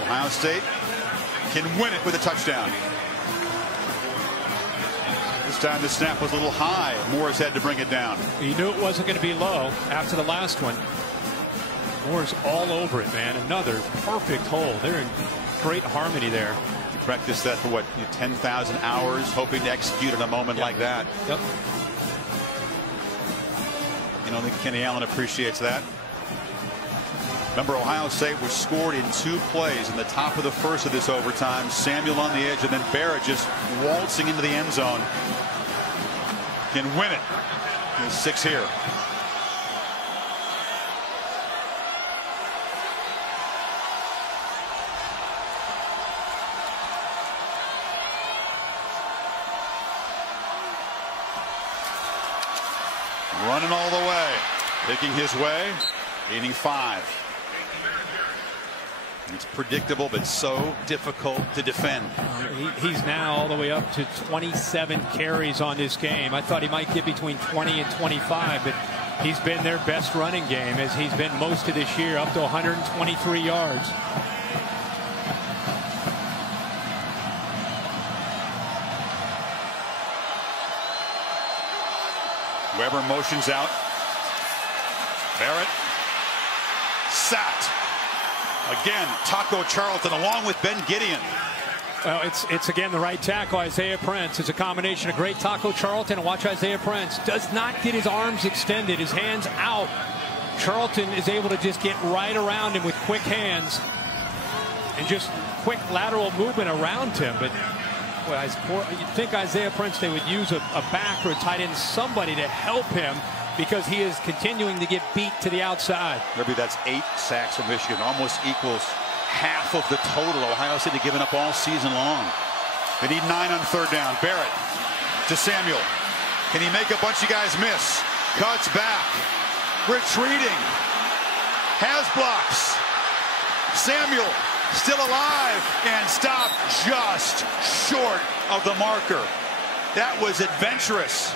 Ohio State can win it with a touchdown. This time the snap was a little high. Morris had to bring it down. He knew it wasn't going to be low after the last one. Morris all over it, man. Another perfect hole. They're in great harmony there. Practiced that for what, 10,000 hours, hoping to execute in a moment like that. Yep. You know, I think Kenny Allen appreciates that. Remember, Ohio State was scored in 2 plays in the top of the 1st of this overtime. Samuel on the edge, and then Barrett just waltzing into the end zone. Can win it. There's 6 here. Running all the way. Picking his way. Gaining 5. It's predictable, but so difficult to defend. He's now all the way up to 27 carries on this game. I thought he might get between 20 and 25, but he's been their best running game, as he's been most of this year, up to 123 yards. Weber motions out. Barrett sacked. Again, Taco Charlton along with Ben Gideon. Well, it's again the right tackle, Isaiah Prince. It's a combination of great Taco Charlton, and watch Isaiah Prince. Does not get his arms extended, his hands out. Charlton is able to just get right around him with quick hands and just quick lateral movement around him. But well, you'd think Isaiah Prince, they would use a back or a tight end, somebody to help him, because he is continuing to get beat to the outside. Maybe that's 8 sacks for Michigan, almost equals half of the total Ohio State had given up all season long. They need 9 on 3rd down. Barrett to Samuel. Can he make a bunch of guys miss? Cuts back. Retreating. Has blocks. Samuel still alive and stopped just short of the marker. That was adventurous.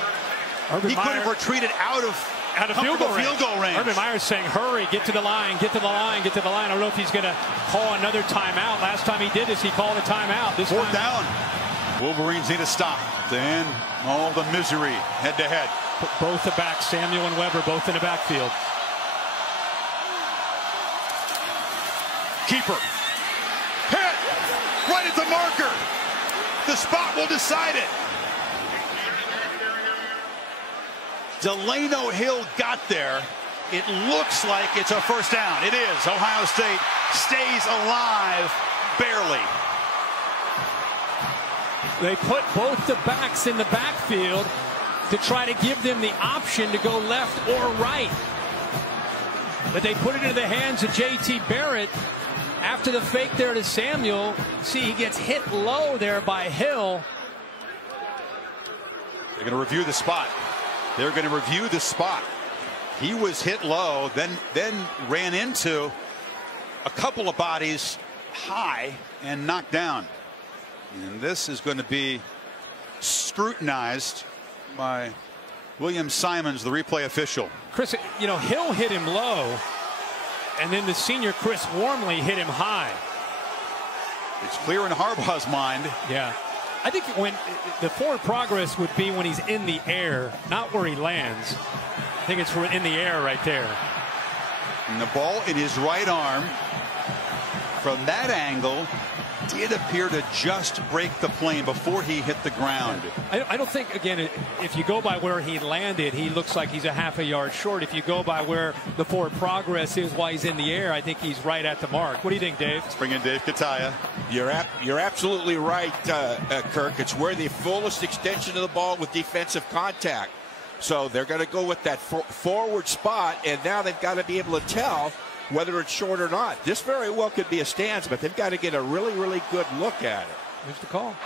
He could have retreated out of field goal range. Urban Meyer saying, hurry, get to the line, get to the line, get to the line. I don't know if he's going to call another timeout. Last time he did this, he called a timeout. This 4th down. Wolverines need a stop to end all the misery head-to-head. Both the backs, Samuel and Weber, both in the backfield. Keeper. Hit! Right at the marker. The spot will decide it. Delano Hill got there. It looks like it's a 1st down. It is. Ohio State stays alive, barely. They put both the backs in the backfield to try to give them the option to go left or right. But they put it into the hands of J.T. Barrett after the fake there to Samuel. See, he gets hit low there by Hill. They're going to review the spot. They're going to review the spot. He was hit low, then ran into a couple of bodies high and knocked down. And this is going to be scrutinized by William Simons, the replay official. Chris, you know, Hill hit him low, and then the senior Chris Wormley hit him high. It's clear in Harbaugh's mind. Yeah. I think when the forward progress would be when he's in the air, not where he lands. I think it's in the air right there. And the ball in his right arm from that angle did appear to just break the plane before he hit the ground. I don't think, again, if you go by where he landed, he looks like he's a half a yard short. If you go by where the forward progress is while he's in the air, I think he's right at the mark. What do you think, Dave? Let's bring in Dave Kataya. You're absolutely right, Kirk. It's where the fullest extension of the ball with defensive contact. So they're going to go with that forward spot, and now they've got to be able to tell whether it's short or not. This very well could be a stance, but they've got to get a really, really good look at it. Here's the call.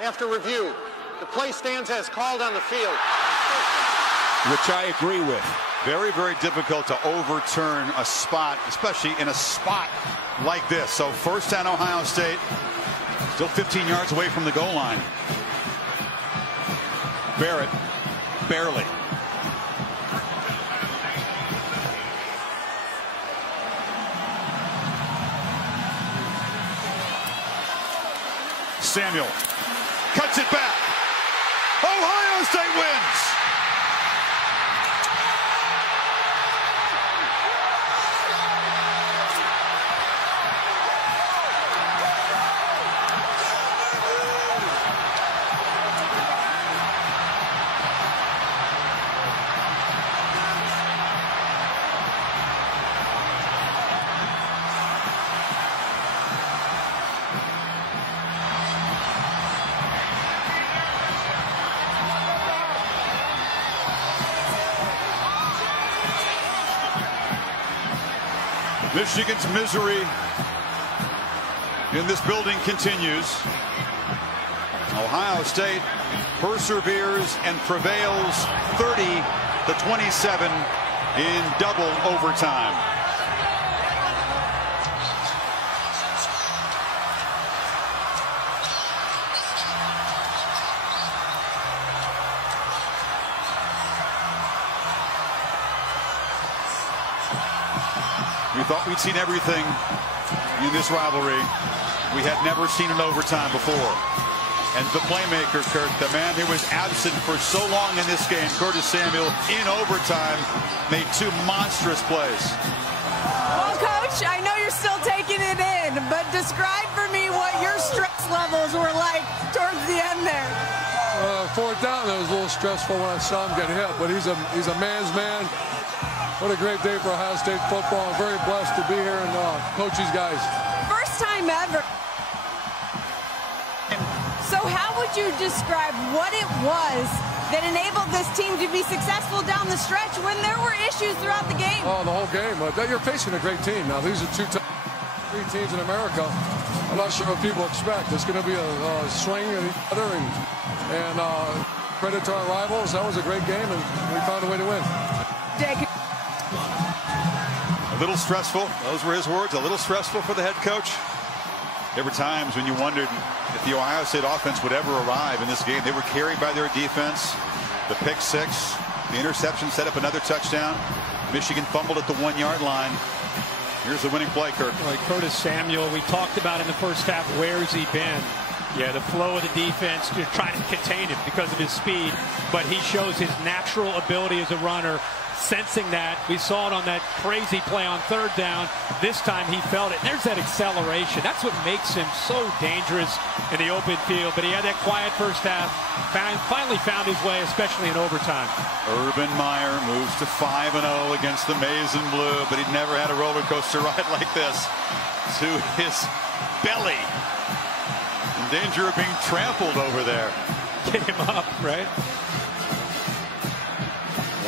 After review, the play stands as called on the field. Which I agree with. Very, very difficult to overturn a spot, especially in a spot like this. So 1st down Ohio State, still 15 yards away from the goal line. Barrett, barely. Samuel cuts it back. Ohio State wins. Michigan's misery in this building continues. Ohio State perseveres and prevails 30 to 27 in double overtime. We thought we'd seen everything in this rivalry. We had never seen an overtime before. And the playmaker, Kirk, the man who was absent for so long in this game, Curtis Samuels, in overtime, made 2 monstrous plays. Well, Coach, I know you're still taking it in, but describe for me what your stress levels were like towards the end there. 4th down, it was a little stressful when I saw him get hit, but he's a man's man. What a great day for Ohio State football. I'm very blessed to be here and coach these guys. First time ever. So how would you describe what it was that enabled this team to be successful down the stretch when there were issues throughout the game? Oh, the whole game. You're facing a great team. Now, these are 3 teams in America. I'm not sure what people expect. It's going to be a swing at each other and credit to our rivals. That was a great game, and we found a way to win. A little stressful. Those were his words. A little stressful for the head coach. There were times when you wondered if the Ohio State offense would ever arrive in this game. They were carried by their defense. The pick 6, the interception set up another touchdown. Michigan fumbled at the 1-yard line. Here's the winning play, Kirk. Like Curtis Samuel, we talked about in the first half, where's he been? Yeah, the flow of the defense, you're trying to contain him because of his speed, but he shows his natural ability as a runner. Sensing that, we saw it on that crazy play on 3rd down. This time he felt it. There's that acceleration. That's what makes him so dangerous in the open field. But he had that quiet first half. Finally found his way, especially in overtime. Urban Meyer moves to 5-0 against the Maize and Blue, but he'd never had a roller coaster ride like this. To his belly. In danger of being trampled over there. Get him up, right?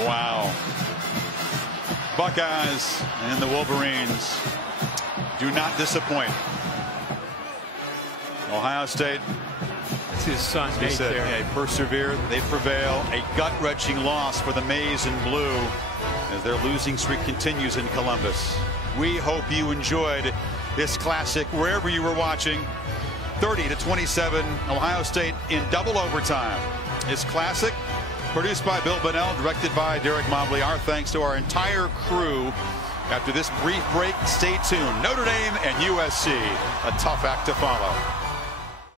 Wow. Buckeyes and the Wolverines do not disappoint. Ohio State, It's his son, Nate, said, there. they persevere, they prevail. A gut-wrenching loss for the Maize and Blue as their losing streak continues in Columbus. We hope you enjoyed this classic wherever you were watching. 30-27, Ohio State in double overtime. It's classic. Produced by Bill Bunnell, directed by Derek Mobley. Our thanks to our entire crew. After this brief break, stay tuned. Notre Dame and USC, a tough act to follow.